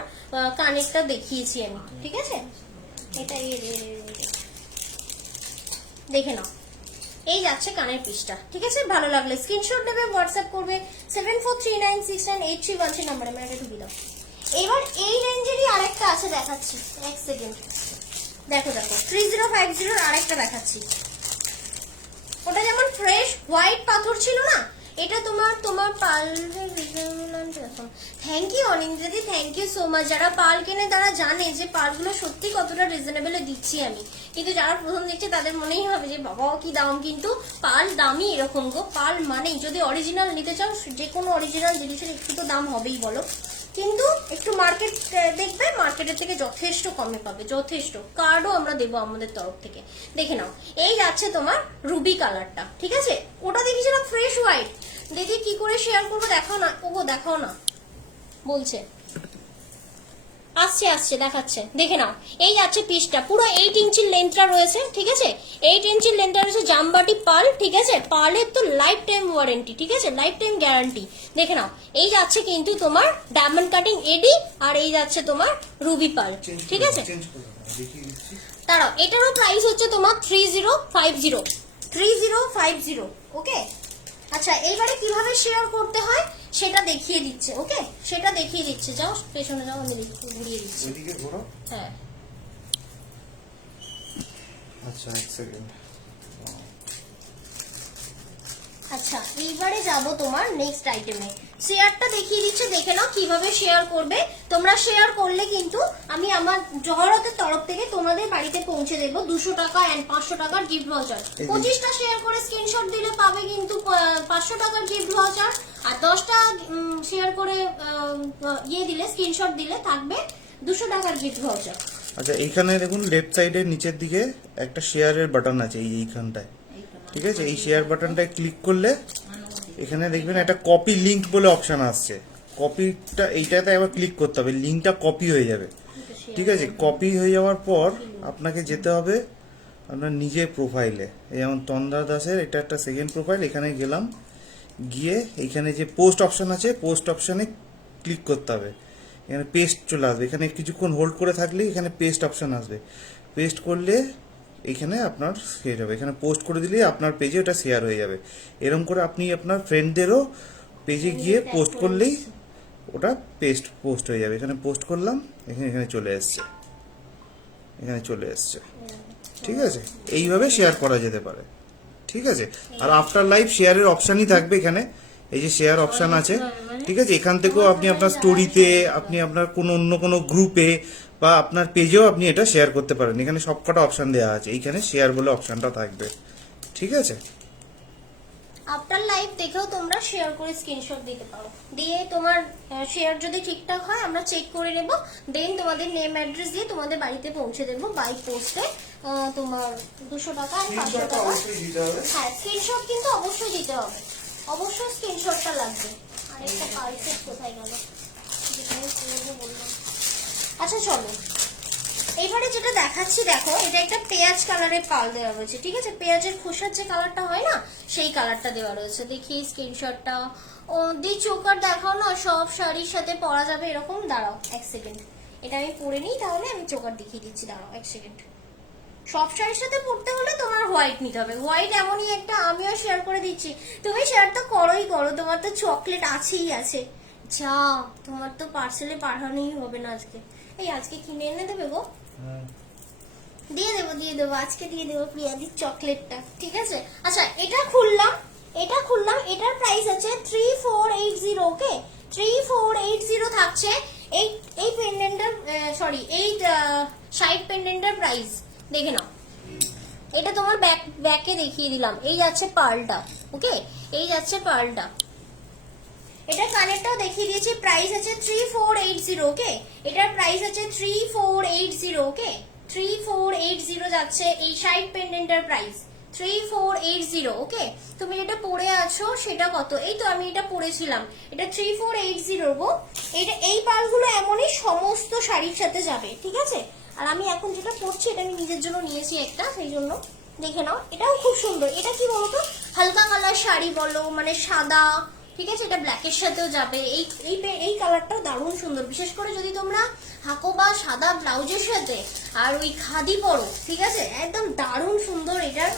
কানেরটা দেখিয়েছি আমি, ঠিক আছে। এটা দেখে নাও, এই যাচ্ছে কানের পিসটা, ঠিক আছে। ভালো লাগলে স্ক্রিনশট নেবে, হোয়াটসঅ্যাপ করবে 7439698313 নাম্বারে, মানে এটা ঢুকিয়ে দাও। এবার এই রেঞ্জেরই আরেকটা আছে, দেখাচ্ছি, এক সেকেন্ড। দেখো দেখো, 3050 আরেকটা দেখাচ্ছি, ওটা যেমন ফ্রেশ হোয়াইট পাথর ছিল না, এটা তোমার পার্লের থ্যাংক ইউ অনিন্দিদি, থ্যাংক ইউ সো মাচ। যারা পার্ল কেনে তারা জানে যে পার্লগুলো সত্যি কতটা রিজনেবলে দিচ্ছি আমি, কিন্তু যারা প্রথম দেখছে তাদের মনেই হবে যে বাবা কি দাম, কিন্তু পার্ল দামই এরকম গো। পার্ল মানেই, যদি অরিজিনাল নিতে চাও, যে কোনো অরিজিনাল জিনিসের একটু তো দাম হবেই বলো, কিন্তু একটু মার্কেট দেখবে, মার্কেটের থেকে যথেষ্ট কমে পাবে, যথেষ্ট। কার্ডও আমরা দেবো আমাদের তরফ থেকে। দেখে নাও, এই যাচ্ছে তোমার রুবি কালারটা, ঠিক আছে, ওটা দেখেছিলাম ফ্রেশ হোয়াইট, দেখি কি করে শেয়ার করবো, দেখাও না, ওগো দেখাও না বলছে, আসছে দেখাচ্ছে। দেখে নাও, এই যাচ্ছে পিসটা, পুরো 8 ইঞ্চির লেন্থটা রয়েছে, ঠিক আছে, 8 ইঞ্চির লেন্থটা রয়েছে, জামবাটি পার্ল, ঠিক আছে, পার্লের তো লাইফ টাইম ওয়ারেন্টি, ঠিক আছে, লাইফ টাইম গ্যারান্টি। দেখে নাও, এই যাচ্ছে কিন্তু তোমার ডায়মন্ড কাটিং এডি, আর এই যাচ্ছে তোমার রুবি পার্ল, ঠিক আছে। দাঁড়াও, এটারও প্রাইস হচ্ছে তোমার 3050, ওকে। আচ্ছা, এইবারে কিভাবে শেয়ার করতে হয় সেটা দেখিয়ে দিচ্ছে, ওকে, সেটা দেখিয়ে দিচ্ছে। যাও পেছনে যাও, আমি ঘুরিয়ে দিচ্ছি, ওইদিকে ঘোরো। হ্যাঁ, আচ্ছা, এক সেকেন্ড। আচ্ছা, এইবারে যাব তোমার নেক্সট আইটেমে। শেয়ারটা দেখিয়ে দিচ্ছে, দেখে নাও কিভাবে শেয়ার করবে। তোমরা শেয়ার করলে কিন্তু আমি আমার জহরতের তরফ থেকে তোমাদের বাড়িতে পৌঁছে দেবো 200 টাকা এন্ড 500 টাকার গিফট ভাউচার। 25টা শেয়ার করে স্ক্রিনশট দিলে পাবে কিন্তু 500 টাকার গিফট ভাউচার, আর 10টা শেয়ার করে দিলে, স্ক্রিনশট দিলে থাকবে 200 টাকার গিফট ভাউচার। আচ্ছা, এইখানে দেখুন লেফট সাইডের নিচের দিকে একটা শেয়ারের বাটন আছে, এইখানটায়, ঠিক আছে। এই শেয়ার বাটনটায় ক্লিক করলে এখানে দেখবেন একটা কপি লিংক বলে অপশন আসছে, কপিটা এইটাতে একবার ক্লিক করতে হবে, লিংকটা কপি হয়ে যাবে, ঠিক আছে। কপি হয়ে যাওয়ার পর আপনাকে যেতে হবে আপনার নিজের প্রোফাইলে, যেমন তন্দ্রা দাসের এটা একটা সেকেন্ড প্রোফাইল, এখানে গেলাম, গিয়ে এখানে যে পোস্ট অপশন আছে, পোস্ট অপশনে ক্লিক করতে হবে। এখানে পেস্ট চলে আসবে, এখানে কিছুক্ষণ হোল্ড করে থাকলে এখানে পেস্ট অপশন আসবে, পেস্ট করলে এখানে আপনার শেয়ার হবে, এখানে পোস্ট করে দিলে আপনার পেজে ওটা শেয়ার হয়ে যাবে। এরকম করে আপনি আপনার ফ্রেন্ডদেরও পেজে গিয়ে পোস্ট করলেই ওটা পোস্ট হয়ে যাবে। এখানে পোস্ট করলাম, এখানে চলে এসছে, এখানে চলে এসছে। ঠিক আছে, এইভাবে শেয়ার করা যেতে পারে। ঠিক আছে, আর আফটার লাইভ শেয়ারের অপশানই থাকবে এখানে, এই যে শেয়ার অপশান আছে। ঠিক আছে, এখান থেকেও আপনি আপনার স্টোরিতে, আপনি আপনার কোনো অন্য কোনো গ্রুপে বা আপনার পেজেও আপনি এটা শেয়ার করতে পারেন। এখানে সবকটা অপশান দেওয়া আছে, এইখানে শেয়ার বলে অপশানটা থাকবে। ঠিক আছে, আফটার লাইভ দেখেও তোমরা শেয়ার করে স্ক্রিনশট দিতে পারো, দিয়ে তোমার শেয়ার যদি ঠিকঠাক হয় আমরা চেক করে নেব, দেন তোমাদের নেম অ্যাড্রেস দিয়ে তোমাদের বাড়িতে পৌঁছে দেবো বাই পোস্টে। তোমার 200 টাকা আর 500 টাকা। হ্যাঁ, স্ক্রিনশট কিন্তু অবশ্যই দিতে হবে, অবশ্যই স্ক্রিনশটটা লাগবে। আরেকটা পার্সেল কোথায় গেল যেখানে করবো বললাম। আচ্ছা চলো, এইবারে যেটা দেখাচ্ছি দেখো, এটা একটা পেঁয়াজ কালারের পাল দেওয়া রয়েছে। ঠিক আছে, পেঁয়াজের খোসার যে কালারটা হয় না, সেই কালারটা দেওয়া রয়েছে। দেখি স্ক্রিনশটটা ও দি চোকার দেখাও না, সব শাড়ির সাথে পরা যাবে এরকম। দাঁড়াও 1 সেকেন্ড, এটা আমি পরে নিই, তাহলে আমি চোকার দেখিয়ে দিচ্ছি। দাঁড়াও 1 সেকেন্ড। সব শাড়ির সাথে পরতে হলে তোমার হোয়াইট নিতে হবে। হোয়াইট এমনই একটা, আমিও শেয়ার করে দিচ্ছি, তুমি শেয়ার তো করোই করো, তোমার তো চকলেট আছেই আছে। যা, তোমার তো পার্সেলে পাঠানোই হবে না আজকে। এই আজকে কিনে এনে দেবে গো? দিয়ে দেবো আজকে দিয়ে দেবো প্রিয়াদির চকলেটটা। ঠিক আছে, আচ্ছা এটা খুললাম, এটার প্রাইস আছে 3480। ওকে, 3480 থাকছে এই পেন্ডেন্টের, সরি এই সাইড পেন্ডেন্টের প্রাইস। দেখে নাও, এটা তোমার ব্যাকে দেখিয়ে দিলাম। এই যাচ্ছে পার্লটা, ওকে, এই যাচ্ছে পার্লটা। এটা কানেরটাও দেখিয়ে দিয়েছি, প্রাইস আছে 3480। ওকে, এটার প্রাইস আছে 3480। ওকে, 3480 যাচ্ছে এই সাইড পেন্ডেন্টের প্রাইস 3480। ওকে, তুমি যেটা পরে আছো সেটা কত? এই তো আমি এটা পরেছিলাম, এটা 3480 গো। এটা এই পালগুলো এমনই সমস্ত শাড়ির সাথে যাবে। ঠিক আছে, আর আমি এখন যেটা পরছি এটা আমি নিজের জন্য নিয়েছি একটা, সেই জন্য দেখে নাও। এটাও খুব সুন্দর। এটা কি বলতো, হালকা কালার শাড়ি বলো, মানে সাদা, ঠিক আছে, এটা ব্ল্যাকের সাথেও যাবে। এই কালারটাও দারুণ সুন্দর, বিশেষ করে যদি তোমরা হাকো বা সাদা ব্লাউজের সাথে আর ওই খাদি পরো। ঠিক আছে, একদম দারুণ সুন্দর এটার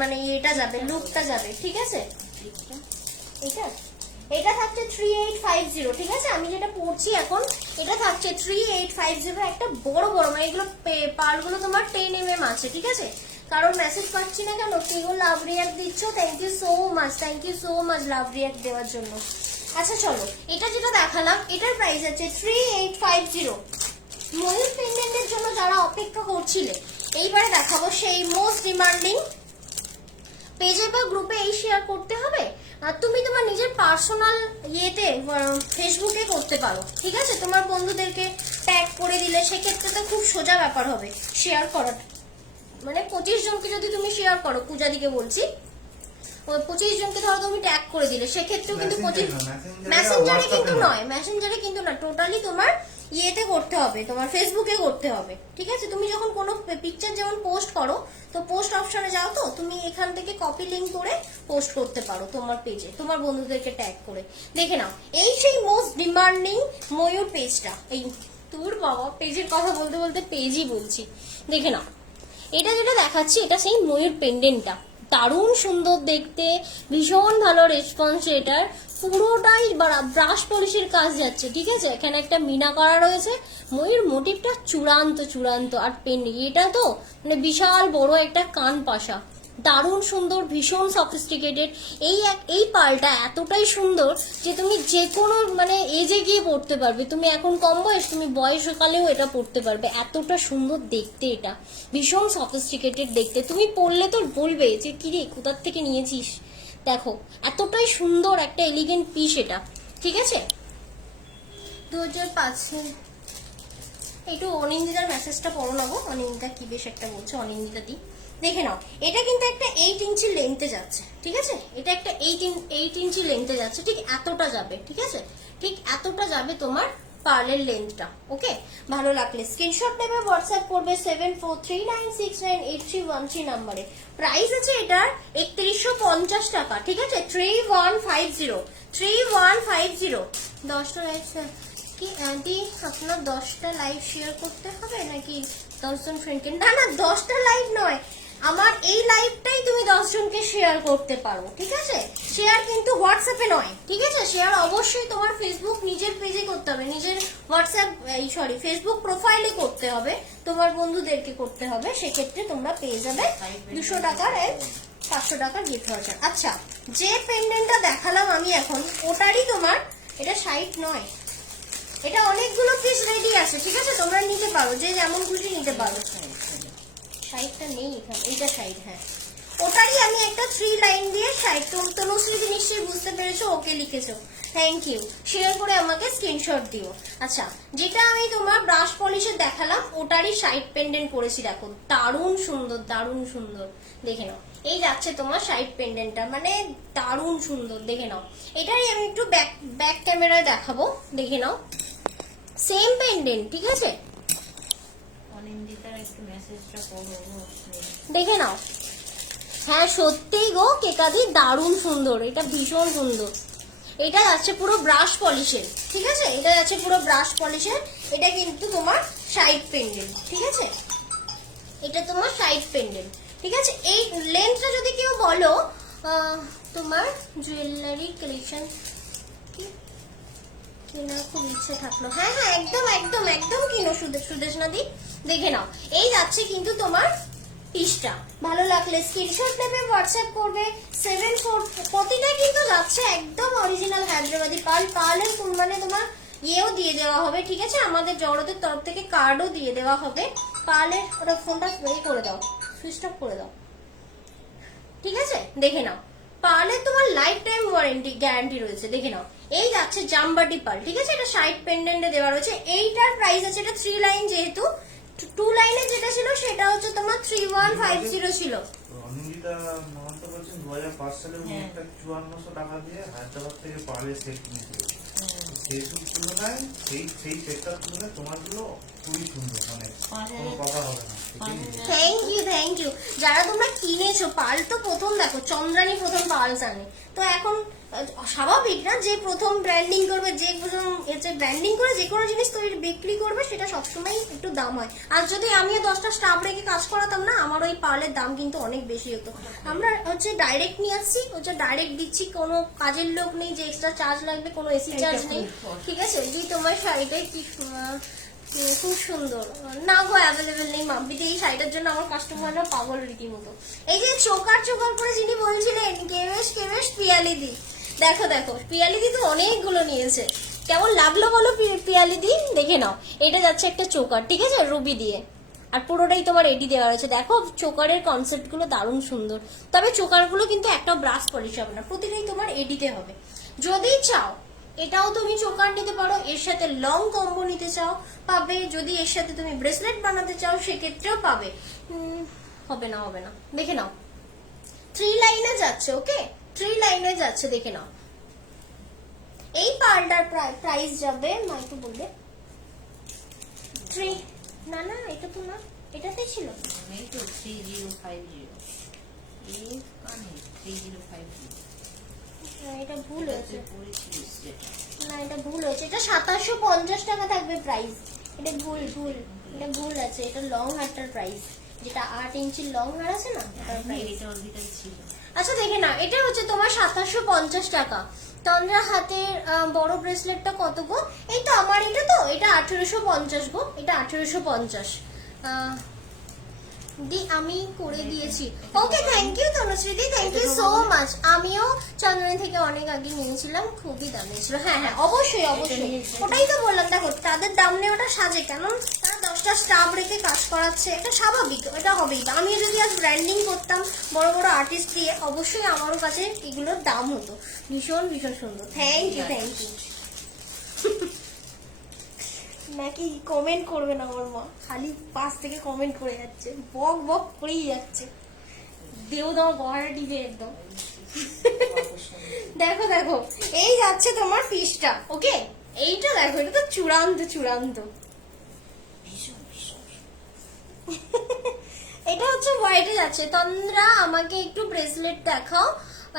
মানে এটা যাবে, লুকটা যাবে। ঠিক আছে, এটা থাকছে 3850। ঠিক আছে, আমি যেটা পরছি এখন এটা থাকছে 3850। একটা বড় মানে এগুলো পার্লগুলো তোমার 10 mm আছে। ঠিক আছে, কারণ মেসেজ পাচ্ছি না কেন, কেউ লাভ রিয়াক্ট দিচ্ছ, thank you so much love react দেওয়ার জন্য। আচ্ছা চলো, এটা যেটা দেখালাম এটার প্রাইস আছে 3850। ময়ূর পেন্ডেন্টের জন্য যারা অপেক্ষা করছিলে, এইবারে দেখাবো সেই মোস্ট ডিমান্ডিং। পেজে বা গ্রুপে এই শেয়ার করতে হবে, আর তুমি তোমার নিজের পার্সোনাল ইয়েতে ফেসবুকে করতে পারো। ঠিক আছে, তোমার বন্ধুদেরকে ট্যাগ করে দিলে সেক্ষেত্রে তো খুব সোজা ব্যাপার হবে শেয়ার করাটা। মানে 25 জনকে যদি তুমি শেয়ার করো, পূজা দিকে বলছি, 25 জনকে ধরো তুমি ট্যাগ করে দিলে, সেক্ষেত্রেও কিন্তু মেসেঞ্জারে কিন্তু না, টোটালি তোমার ইয়েতে করতে হবে, তোমার ফেসবুকে করতে হবে। ঠিক আছে, তুমি যখন কোনো পিকচার যেমন পোস্ট করো, তো পোস্ট অপশনে যাও, তো তুমি এখান থেকে কপি লিংক করে পোস্ট করতে পারো তোমার পেজে, তোমার বন্ধুদেরকে ট্যাগ করে। দেখে নাও, এই সেই মোস্ট ডিমান্ডিং ময়ূর পেজটা। এই তোর বাবা, পেজের কথা বলতে বলতে পেজই বলছি। দেখে নাও, এটা যেটা দেখাচ্ছি এটা সেই ময়ূর পেন্ডেন্টটা, দারুণ সুন্দর দেখতে, ভীষণ ভালো রেসপন্স এটার। পুরোটাই ব্রাশ পলিশের কাজ যাচ্ছে। ঠিক আছে, এখানে একটা মিনা করা রয়েছে, ময়ূর মোটিভটা চূড়ান্ত। আর এটা তো মানে বিশাল বড় একটা কান পাশা, দারুণ সুন্দর, ভীষণ সফিস্টিকেটেড। এই পালটা এতটাই সুন্দর যে তুমি যে কোনো মানে এজে গিয়ে পড়তে পারবে। তুমি এখন কম বয়স, তুমি বয়সকালেও এটা পড়তে পারবে, এতটা সুন্দর দেখতে, এটা ভীষণ সফিস্টিকেটেড দেখতে। তুমি পড়লে তো বলবে যে কিরে কোথার থেকে নিয়েছিস। দেখো, এতটাই সুন্দর একটা এলিগেন্ট পিস এটা। ঠিক আছে, 2005 একটু অনিন্দিতার মেসেজটা পড়ো না গো। অনিন্দিতা কি বেশ একটা বলছে, অনিন্দিতা দি। দেখে নাও, এটা কিন্তু একটা 8 ইঞ্চি লেন্থে যাচ্ছে। ঠিক আছে, এটা একটা 8 ইঞ্চি লেন্থে যাচ্ছে, ঠিক এতটা যাবে। ঠিক আছে, ঠিক এতটা যাবে তোমার পার্লের লেন্থটা। ওকে, ভালো লাগলে স্ক্রিনশট নেবে, হোয়াটসঅ্যাপ করবে 7439698313 নাম্বারে। প্রাইস আছে এটার 3150 টাকা। ঠিক আছে, 3150 3150 10টা কি আন্টি আপনার 10টা লাইভ শেয়ার করতে হবে নাকি 10 জন ফ্রেন্ডকে? না না, 10টা লাইভ নয়, আমার এই লাইভটাই তুমি 10 জনকে শেয়ার করতে পারো, ঠিক আছে? শেয়ার কিন্তু হোয়াটসঅ্যাপে নয়, ঠিক আছে? শেয়ার অবশ্যই তোমার ফেসবুক নিজের পেজে করতে হবে, নিজের হোয়াটসঅ্যাপ ফেসবুক প্রোফাইলে করতে হবে, তোমার বন্ধুদেরকে করতে হবে, সেক্ষেত্রে তোমরা পেয়ে যাবে 200 টাকার 500 টাকার গিফট ভাউচার। আচ্ছা, যে পেন্ডেন্টটা দেখালাম আমি এখন, ওটারই তোমার, এটা 60 নয়, এটা অনেকগুলো পিস রেডি আছে, ঠিক আছে? তোমরা নিতে পারো, যে যেমন খুশি নিতে পারো। 60টা নেই এখানে, এইটা 60, হ্যাঁ ওটারই আমি একটা 3 লাইন দিয়ে 60। তনুশ্রী নিশ্চয়ই বুঝতে পেরেছো, ওকে লিখেছো, থ্যাংক ইউ। শেয়ার করে আমাকে স্ক্রিনশট দিও। আচ্ছা, যেটা আমি তোমার ব্রাশ পলিশে দেখালাম, ওটারই 60 পেন্ডেন্ট করেছি, দেখো দারুণ সুন্দর, দারুণ সুন্দর, দেখে নাও। এই যাচ্ছে তোমার 60 পেন্ডেন্টটা, মানে দারুণ সুন্দর, দেখে নাও। এটারই আমি একটু ব্যাক ক্যামেরায় দেখাবো, দেখে নাও, সেম পেন্ডেন্ট, ঠিক আছে? অনিন্দিতার একটু মেসেজটা করো, দেখে নাও। হ্যাঁ সত্যিই গো কেকাদি, দারুণ সুন্দর, এটা ভীষণ সুন্দর। এটা যাচ্ছে পুরো ব্রাশ পলিশের, ঠিক আছে? এটা যাচ্ছে পুরো ব্রাশ পলিশের, এটা কিন্তু তোমার 60 পেন্ডেন্ট, ঠিক আছে? এটা তোমার 60 পেন্ডেন্ট, ঠিক আছে? এই লেন্থটা যদি কেউ বলো তোমার জুয়েলারি কালেকশন কেনার খুব ইচ্ছে থাকলো, হ্যাঁ হ্যাঁ একদম একদম একদম কিনো সুদেশনা দি, দেখে নাও। এই যাচ্ছে কিন্তু তোমার পিসটা, ভালো লাগলে স্ক্রিনশট নেবে, হোয়াটসঅ্যাপ করবে। 74 প্রতিটা কিন্তু যাচ্ছে একদম অরিজিনাল হায়দ্রাবাদি পাল। পালের মানে তোমার ইয়েও দিয়ে দেওয়া হবে, ঠিক আছে? আমাদের জগতের তরফ থেকে কার্ডও দিয়ে দেওয়া হবে। পালের ওটা ফোনটা করে দাও, সুইচ অফ করে দাও, ঠিক আছে? দেখে নাও, পার্লের তোমার লাইফ টাইম ওয়ারেন্টি গ্যারান্টি রয়েছে, দেখে নাও। এই যাচ্ছে জামবাটি পার্ল, ঠিক আছে? এটা 60 পেন্ডেন্টে দেওয়া রয়েছে। এইটার প্রাইস আছে, এটা 3 লাইন, যেহেতু 2 লাইনে যেটা ছিল সেটা হচ্ছে তোমার 3150 ছিল। অনিন্দিতা মহন্ত বলছেন 2005 সালে উনি একটা 5400 টাকা দিয়ে হায়দ্রাবাদ থেকে পার্লের সেট কিনেছিল। সেই তুলনায় সেই সেটটার তুলনায় তোমারগুলো খুবই সুন্দর, মানে কোনো কথা হবে না। Thank you. যারা তোমরা কিনেছো, পাল তো প্রথম দেখো চন্দ্রানী প্রথম পাল জানে, তো এখন স্বাভাবিক না যে প্রথম ব্র্যান্ডিং করবে, যে প্রথম ব্র্যান্ডিং করে যে কোনো জিনিস তৈরি বিক্রি করবে, সেটা সবসময় একটু দাম হয়। আর যদি আমিও 10টা স্টাফ রেখে কাজ করাতাম না, আমার ওই পার্লের দাম কিন্তু অনেক বেশি হতো। আমরা ডাইরেক্ট নিয়ে আসছি, ডাইরেক্ট দিচ্ছি, কোনো কাজের লোক নেই যে এক্সট্রা চার্জ লাগবে, কোনো এসি চার্জ নেই, ঠিক আছে? এই তোমার শাড়িটাই কি খুব সুন্দর, না গো অ্যাভেলেবেল নেই মাম্পিতে। এই শাড়িটার জন্য আমার কাস্টমাররা পাগল রীতিমতো। এই যে চোকার করে যিনি বলছিলেন, কেমেশ পিয়ালিদি, দেখো দেখো পিয়ালিদি তো অনেকগুলো নিয়েছে, কেমন লাগলো বলো পিয়ালিদি? দেখে নাও, এটা যাচ্ছে একটা চোকার, ঠিক আছে? রুবি দিয়ে, আর পুরোটাই তোমার এডি দেওয়া রয়েছে। দেখো চোকারের কনসেপ্ট গুলো দারুণ সুন্দর, তবে চোকারগুলো কিন্তু একটা ব্রাশ পলিশ হবে না, প্রতিটাই তোমার এডিতে হবে। যদি চাও এটাও তুমি চোকার নিতে পারো, এর সাথে লং কম্বো নিতে চাও পাবে, যদি এর সাথে তুমি ব্রেসলেট বানাতে চাও সেক্ষেত্রেও পাবে। হবে না, দেখে নাও 3 লাইনে যাচ্ছে, ওকে 3 লাইনে যাচ্ছে, দেখে নাও। এই পার্লটার প্রাইস যাবে, মাইকু বলবে 3, না না এটা তো না, এটাতেই ছিল, এই তো 3050, এই কানে 3050, এটা ভুল হয়েছে, যেটা না এটা ভুল হয়েছে, এটা 2750 টাকা থাকবে প্রাইস, এটা ভুল এটা ভুল আছে, এটা লং হারটার প্রাইস, যেটা 8 ইঞ্চির লং হার আছে না তার প্রাইস। এটা ওর ভিতরে ছিল। আচ্ছা দেখে না, এটা হচ্ছে তোমার 2750 টাকা। তন্দ্রা হাতের বড় ব্রেসলেটটা কত গো? এই তো আমার এটা, তো এটা 1850 গো, এটা 1850 দি আমি করে দিয়েছি। ওকে থ্যাংক ইউ তনুশ্রীদি, থ্যাংক ইউ সো মাচ। আমিও চন্দ্রনী থেকে অনেক আগে নিয়েছিলাম, খুবই দামি ছিল। হ্যাঁ হ্যাঁ অবশ্যই, ওটাই তো বললাম, দেখো তাদের দাম নিয়ে ওটা সাজে, কেমন তারা 10টা স্টাফ রেখে কাজ করাচ্ছে, এটা স্বাভাবিক, এটা হবেই। আমি যদি আজ ব্র্যান্ডিং করতাম বড় বড় আর্টিস্ট দিয়ে, অবশ্যই আমারও কাছে এগুলোর দাম হতো। ভীষণ সুন্দর, থ্যাংক ইউ নাকি কমেন্ট করবে না আমার মা, খালি পাশ থেকে কমেন্ট করে যাচ্ছে, বক করেই যাচ্ছে, দেও দাও গড়া দিবে একদম। দেখো এই যাচ্ছে তোমার পিসটা, ওকে এইটা দেখো, এটা তো চূড়ান্ত এটা হচ্ছে হোয়াইটে যাচ্ছে। তন্দ্রা আমাকে একটু ব্রেসলেট দেখাও,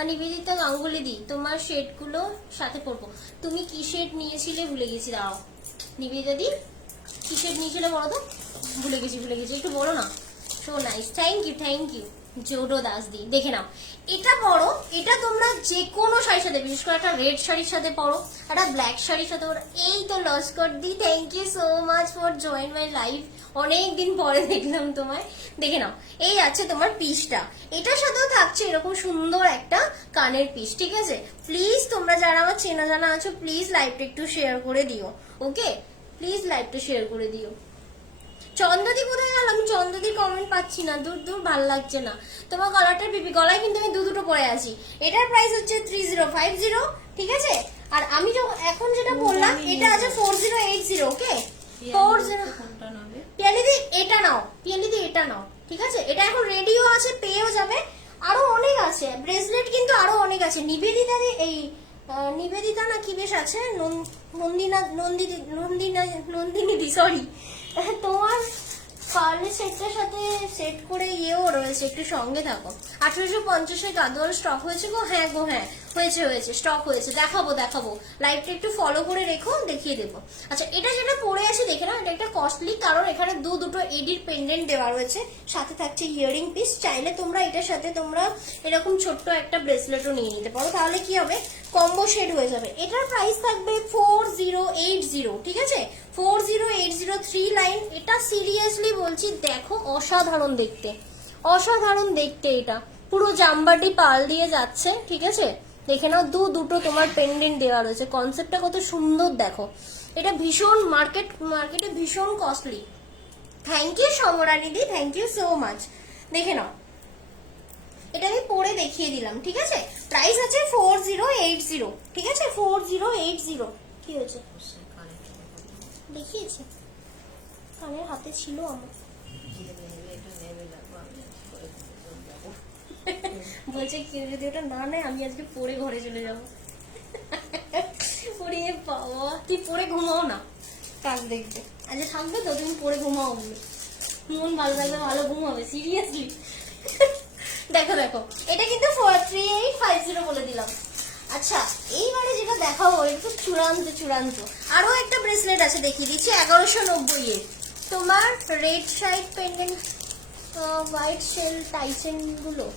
নিবেদিতা গাঙ্গুলি দি, তোমার শেড গুলো সাথে পরবো। তুমি কি শেড নিয়েছিলে ভুলে গেছি, দাও নিবেদিতা দি কিসের নিয়েছিলে বলো তো? ভুলে গেছি একটু বলো না। So nice, thank you Jodo Das di. দেখে নাও, এটা পরো, এটা তোমরা যে কোনো শাড়ির সাথে, বিশেষ করে একটা রেড শাড়ির সাথে পরো, একটা ব্ল্যাক শাড়ির সাথে পরো। এই তো Laskar di, thank you so much for join my live. অনেকদিন পরে দেখলাম তোমায়। দেখে নাও, এই আছে তোমার পিসটা, এটার সাথেও থাকছে এরকম সুন্দর একটা কানের পিস, ঠিক আছে? প্লিজ তোমরা যারা আমার চেনা জানা আছো, প্লিজ লাইভটা একটু শেয়ার করে দিও, ওকে? প্লিজ লাইভটা শেয়ার করে দিও। চন্দ্রদি কোথায় গেল? আমি চন্দ্রদির কমেন্ট পাচ্ছি না, দূর ভালো লাগছে না। তোমার গলাটার পিপি, গলায় কিন্তু আমি দুটো পরে আছি। এটার প্রাইস হচ্ছে 3050, ঠিক আছে? আর আমি এখন যেটা বললাম এটা আছে 4080, ওকে? 40 কোনটা নেবে? পিয়ালিদি এটা নাও, এটা নাও, ঠিক আছে? এটা এখন রেডিও আছে, পেয়েও যাবে। আরো অনেক আছে ব্রেসলেট, কিন্তু আরো অনেক আছে। নিবেদিতা দি, এই নিবেদিতা না কি বেশ আছে, নন্দিনী দি, সরি। তোমার পার্লের সেটটার সাথে সেট করে ইয়েও রয়েছে, একটু সঙ্গে থাকো। 1850 গাদোয়াল স্টক হয়েছে গো? হ্যাঁ গো, হ্যাঁ হয়েছে, স্টক হয়েছে। দেখাবো লাইভটা একটু ফলো করে রেখো, দেখিয়ে দেবো। আচ্ছা, এটা যেটা পরে আছে দেখে না, এটা একটা কস্টলি, কারণ এখানে দুটো এডির পেন্ডেন্ট দেওয়া রয়েছে, সাথে থাকছে ইয়ারিং পিস। চাইলে তোমরা এটার সাথে তোমরা এরকম ছোট্ট একটা ব্রেসলেটও নিয়ে নিতে পারো, তাহলে কি হবে, কম্বো শেড হয়ে যাবে। এটার প্রাইস থাকবে 4080, ঠিক আছে? 4080, 3 লাইন। এটা সিরিয়াসলি বলছি, দেখো অসাধারণ দেখতে, এটা পুরো জামবাটি পাল দিয়ে যাচ্ছে, ঠিক আছে? দেখে নাও, দুটো তোমার পেন্ডেন্ট দেওয়া রয়েছে। কনসেপ্টটা কত সুন্দর দেখো। এটা ভীষণ মার্কেটে ভীষণ costly. Thank you Samrani di, thank you so much. দেখে নাও, এটা আমি পরে দেখিয়ে দিলাম, ঠিক আছে? প্রাইস আছে 4080, ঠিক আছে? 4080। কি হয়েছে? দেখিয়েছি, কানের হাতে ছিল আমার। বলছে কেউ যদি ওটা না নেয়, আমি আজকে পরে ঘরে চলে যাবো। ওরে বাবা, তুই পরে ঘুমাও না, কাজ দেখবে। আজকে থাকবে তো, তুমি পরে ঘুমাও, মন ভালো থাকবে, ভালো ঘুম হবে, সিরিয়াসলি। দেখো এটা কিন্তু 3850 বলে দিলাম। আচ্ছা, এইবারে যেটা দেখাবো, এটা তো চূড়ান্ত। আরো একটা ব্রেসলেট আছে, দেখিয়ে দিচ্ছি, 1190 এর। তোমার red side pendant, white cell টাইসেন গুলো,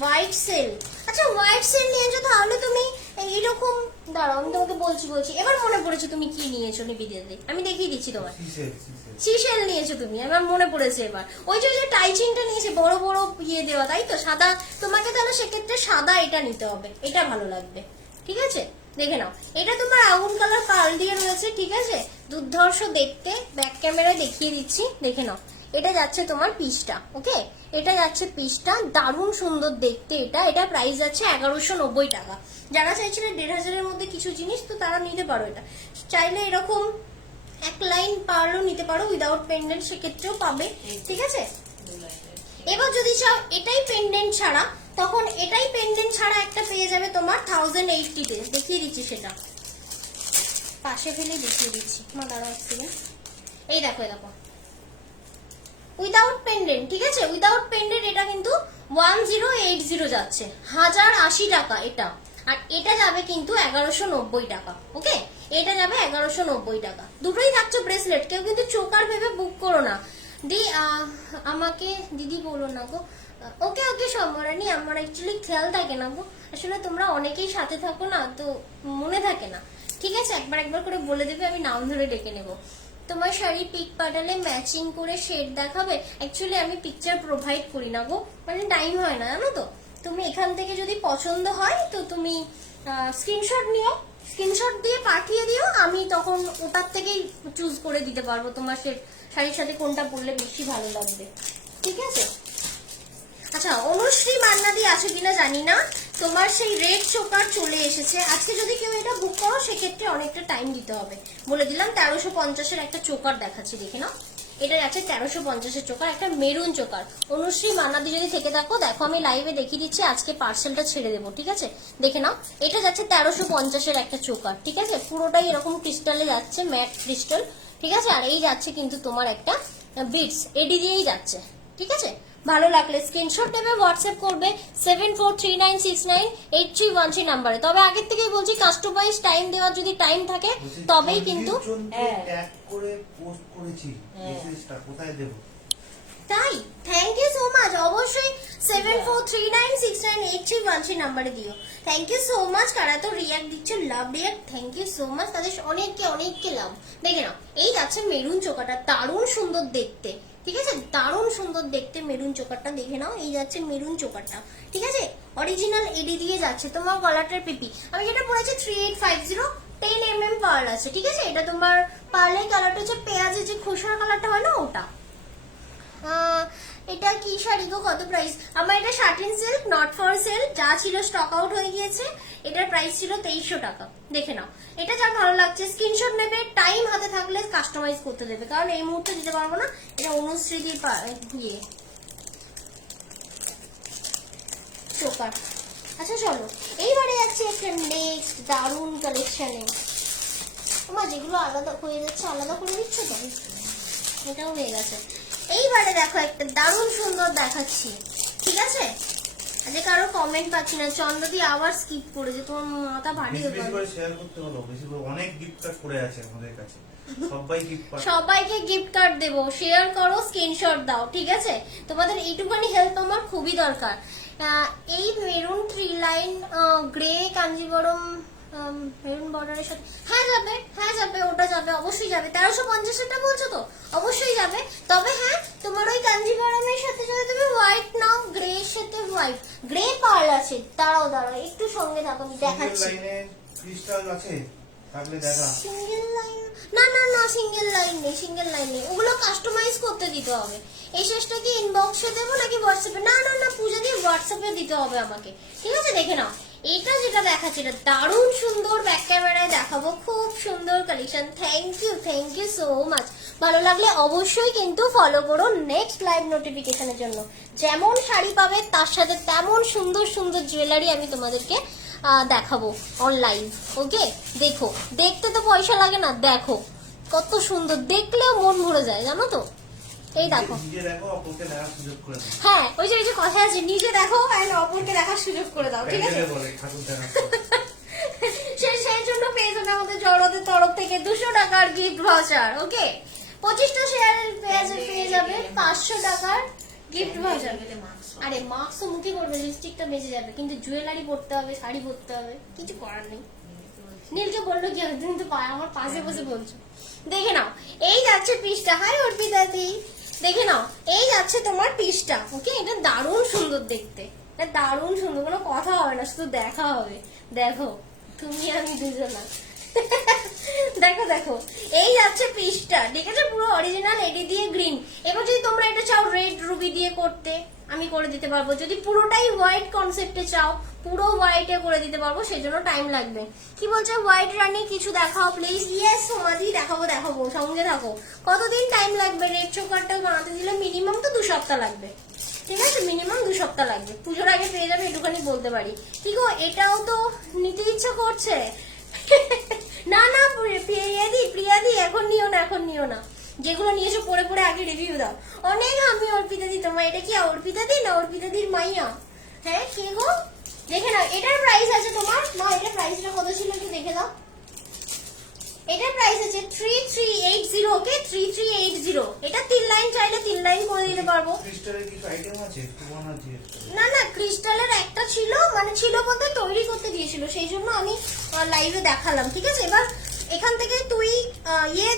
হোয়াইট সেল। আচ্ছা, হোয়াইট সেল নিয়েছো, তাহলে তুমি এইরকম, দাঁড়াও আমি তোমাকে বলছি। এবার মনে পড়েছে তুমি কি নিয়েছো নিবেদিতা, আমি দেখিয়ে দিচ্ছি তোমায়। সিশেল নিয়েছো তুমি, আমার মনে পড়েছে এবার। ওই যে টাইচিনটা নিয়েছে, বড় ইয়ে দেওয়া, তাই তো, সাদা। তোমাকে তাহলে সেক্ষেত্রে সাদা এটা নিতে হবে, এটা ভালো লাগবে, ঠিক আছে? দেখে নাও, এটা তোমার আগুন কালার পাল দিয়ে রয়েছে, ঠিক আছে? দুর্ধর্ষ দেখতে, ব্যাক ক্যামেরায় দেখিয়ে দিচ্ছি, দেখে নাও। এটা যাচ্ছে তোমার পিসটা, ওকে? এটা যাচ্ছে পিসটা, দারুণ সুন্দর দেখতে এটা প্রাইস যাচ্ছে 1190 টাকা। যারা চাইছিল 1500 মধ্যে কিছু জিনিস, তো তারা নিতে পারো। এটা চাইলে এরকম এক লাইন পারও নিতে পারো, উইদাউট পেন্ডেন্ট, সেক্ষেত্রেও পাবে, ঠিক আছে? এবার যদি চাও এটাই পেন্ডেন্ট ছাড়া, তখন এটাই পেন্ডেন্ট ছাড়া একটা পেয়ে যাবে তোমার 1080-তে। দেখিয়ে দিচ্ছি, সেটা পাশে ফেলে দেখিয়ে দিচ্ছি। দাঁড়াও এক সেকেন্ড। এই দেখো উইদাউট পেন্ডেন্ট, ঠিক আছে? উইদাউট পেন্ডেন্ট এটা কিন্তু 1080 যাচ্ছে, 1080 টাকা এটা। আর এটা যাবে কিন্তু 1190 টাকা, ওকে? এটা যাবে 1190 টাকা। দুটোই থাকছে ব্রেসলেট। কেউ কিন্তু চোকার ভেবে বুক করো না দি, আমাকে দিদি বলো না গো। ওকে সমরানি, আমার অ্যাকচুয়ালি খেয়াল থাকে না গো, আসলে তোমরা অনেকেই সাথে থাকো না, তো মনে থাকে না, ঠিক আছে? একবার করে বলে দেবে, আমি নাম ধরে ডেকে নেবো। তোমার শাড়ি পিক পাঠালে ম্যাচিং করে শেড দেখাবে। অ্যাকচুয়ালি আমি পিকচার প্রোভাইড করি না গো, মানে টাইম হয় না, জানো তো। তুমি এখান থেকে যদি পছন্দ হয়, তো তুমি স্ক্রিনশট নিও, স্ক্রিনশট দিয়ে পাঠিয়ে দিও, আমি তখন ওটার থেকেই চুজ করে দিতে পারবো তোমার শাড়ির সাথে কোনটা পরলে বেশি ভালো লাগবে, ঠিক আছে? আচ্ছা, অনুশ্রী মান্নাদি আছে কিনা জানি না, তোমার সেই রেড চোকার চলে এসেছে। আজকে যদি কেউ এটা বুক করো, সেক্ষেত্রে অনেকটা টাইম দিতে হবে, বলে দিলাম। 1350-এর একটা চোকার দেখাচ্ছি, দেখে নাও। এটা আছে 1350-এর চোকার, একটা মেরুন চোকার। অনুশ্রী মান্নাদি যদি থেকে থাকো, দেখো আমি লাইভে দেখিয়ে দিচ্ছি, আজকে পার্সেলটা ছেড়ে দেবো, ঠিক আছে? দেখে নাও, এটা যাচ্ছে 1350-এর একটা চোকার, ঠিক আছে? পুরোটাই এরকম ক্রিস্টালে যাচ্ছে, ম্যাট ক্রিস্টাল, ঠিক আছে? আর এই যাচ্ছে কিন্তু তোমার একটা বিটস, এডি দিয়েই যাচ্ছে, ঠিক আছে? ভালো লাগলে স্ক্রিনশট নেবে, হোয়াটসঅ্যাপ করবে 7439698313 নাম্বারে। তবে আগের থেকেই বলছি কাস্টমাইজ টাইম দেওয়ার যদি টাইম থাকে তবেই কিন্তু। হ্যাঁ। ট্যাগ করে পোস্ট করেছি, মেসেজটা কোথায় দেব? তাই থ্যাংক ইউ সো মাচ। অবশ্যই 7439698313 নাম্বারে দিও। Thank you so much. কারা তো রিয়াক্ট দিচ্ছ, love react, thank you so much. তাদের অনেককে লাভ। দেখে নাও, এই যাচ্ছে মেরুন চোকাটা, দারুণ সুন্দর দেখতে, ঠিক আছে, দারুণ সুন্দর দেখতে মেরুন চোকারটা। দেখে নাও, এই যাচ্ছে মেরুন চোকারটা, ঠিক আছে, অরিজিনাল এডি দিয়ে যাচ্ছে। তোমার গলাটার পিপি আমি যেটা পড়েছি 3850 10mm পার্ল আছে, ঠিক আছে। এটা তোমার পার্লের কালারটা হচ্ছে পেঁয়াজের যে খোসার কালারটা হয় না ওটা। এটা কি শাড়ি গো, কত প্রাইস? আমার এটা satin silk, not for sell, যা ছিল স্টক আউট হয়ে গিয়েছে। এটার প্রাইস ছিল 2300 টাকা। দেখে নাও, এটা যা ভালো লাগছে স্ক্রিনশট নেবে, টাইম হাতে থাকলে কাস্টমাইজ করতে দেবে, কারণ এই মুহূর্তে দিতে পারবো না। এটা অনুশ্রীদির ইয়ে চোকার। আচ্ছা চলো, এইবারে যাচ্ছে একটা নেক্সট দারুণ কালেকশনে। তোমার যেগুলো আলাদা হয়ে যাচ্ছে আলাদা করে দিচ্ছ তো, এটাও হয়ে গেছে। এইবারে দেখো একটা দারুণ সুন্দর দেখাচ্ছি, ঠিক আছে। আজকে কারো কমেন্ট পাচ্ছি না, চন্দ্রদি আবার স্কিপ করেছে, তোমার মাথা ভারী হয়ে বেশি গেল। করে শেয়ার করতে হলো, বেশি করে অনেক গিফট কার্ড পড়ে আছে আমাদের কাছে, সবাই গিফট কার্ড। সবাইকে গিফট কার্ড দেবো, শেয়ার করো, স্ক্রিনশট দাও, ঠিক আছে। তোমাদের এইটুখানি হেল্প আমার খুবই দরকার। এই maroon 3 line grey Kanjeevaram maroon বর্ডারের সাথে, হ্যাঁ যাবে, ওটা যাবে, অবশ্যই যাবে। 1350 বলছো তো, অবশ্যই যাবে। তবে হ্যাঁ, তোমার ওই কাঞ্জিবরমের সাথে যদি তুমি হোয়াইট নাও, গ্রে এর সাথে হোয়াইট, গ্রে পার্ল আছে। দাঁড়াও একটু সঙ্গে থাকো, আমি দেখাচ্ছি। লাইনে ক্রিস্টাল আছে, থাকলে দেখা। সিঙ্গেল লাইন না, সিঙ্গেল লাইন নেই, ওগুলো কাস্টমাইজ করতে দিতে হবে। এই শেষটা কি ইনবক্সে দেবো নাকি হোয়াটসঅ্যাপে? না পূজা দিয়ে হোয়াটসঅ্যাপে দিতে হবে আমাকে, ঠিক আছে। দেখে নাও, এটা যেটা দেখাচ্ছে এটা দারুণ সুন্দর, ব্যাক ক্যামেরায় দেখাবো, খুব সুন্দর collection. Thank you so much. ভালো লাগলে অবশ্যই কিন্তু ফলো করো নেক্সট লাইভ নোটিফিকেশনের জন্য। যেমন শাড়ি পাবে তার সাথে তেমন সুন্দর সুন্দর জুয়েলারি আমি তোমাদেরকে দেখাবো অন লাইভ। ওকে, দেখো, দেখতে তো পয়সা লাগে না, দেখো কত সুন্দর, দেখলেও মন ভরে যায়, জানো তো। এই দেখো, নিজে দেখো, অপরকে দেখার সুযোগ করে দাও। হ্যাঁ, ওই যে কথা আছে, নিজে দেখো আর অপরকে দেখার সুযোগ করে দাও, ঠিক আছে। বলে ঠাকুর দেখা। সেই জন্য পেয়ে যাবে আমাদের জড়দের তরফ থেকে 200 টাকার গিফট ভাউচার। ওকে, 25টা শেয়ারের পেয়ে যাবে 500 টাকার গিফট ভাউচার। আরে মাস্ক তো মুখে পড়বে, লিপস্টিকটা বেঁচে যাবে, কিন্তু জুয়েলারি পরতে হবে, শাড়ি পরতে হবে, কিছু করার নেই। নীলকে বললো কি হবে, তুমি তো আমার পাশে বসে বলছো। দেখে নাও, এই যাচ্ছে পিসটা। হাই অর্পিতা দি, দেখে নাও, এই যাচ্ছে তোমার পিসটা। ওকে, এটা দারুণ সুন্দর দেখতে, এটা দারুণ সুন্দর, কোনো কথা হবে না, শুধু দেখা হবে। দেখো, তুমি আমি দুজনা দেখো, এই যাচ্ছে পিসটা, ঠিক আছে, পুরো অরিজিনাল এডি দিয়ে গ্রিন। এবার যদি তোমরা এটা চাও রেড রুবি দিয়ে করতে, আমি করে দিতে পারবো। যদি পুরোটাই হোয়াইট কনসেপ্টে চাও, পুরো হোয়াইটে করে দিতে পারবো, সেজন্য টাইম লাগবে। কি বলছে হোয়াইট রানী, কিছু দেখাও প্লিজ। ইয়েস সমাধি, দেখাবো, সঙ্গে থাকো। কতদিন টাইম লাগবে? রেড চোকারটা বানাতে দিলে মিনিমাম তো 2 সপ্তাহ লাগবে, ঠিক আছে, মিনিমাম 2 সপ্তাহ লাগবে। পুজোর আগে পেয়ে যাবে, একটুখানি বলতে পারি। কি গো, এটাও তো নিতে ইচ্ছা করছে। না প্রিয়াদি, এখন নিও না, যেগুলো নিয়েছো পরে আগে রিভিউ দাও। অনেক আমি অর্পিতা দি, তোমার এটা কি অর্পিতা দি না অর্পিতা দির মাইয়া? হ্যাঁ, কে গো? দেখে নাও, এটার প্রাইস আছে তোমার, না এটার প্রাইসটা কত ছিল একটু দেখে দাও। এটার প্রাইস আছে 3380। ওকে, 3380। এটা 3 লাইন চাইলে 3 লাইন করে দিতে পারবো। ক্রিস্টালের কিছু আইটেম আছে না ক্রিস্টালের একটা ছিল, মানে ছিল বলতে তৈরি করতে দিয়েছিল, সেই জন্য আমি লাইভে দেখালাম, ঠিক আছে। এবার এখান থেকে তুই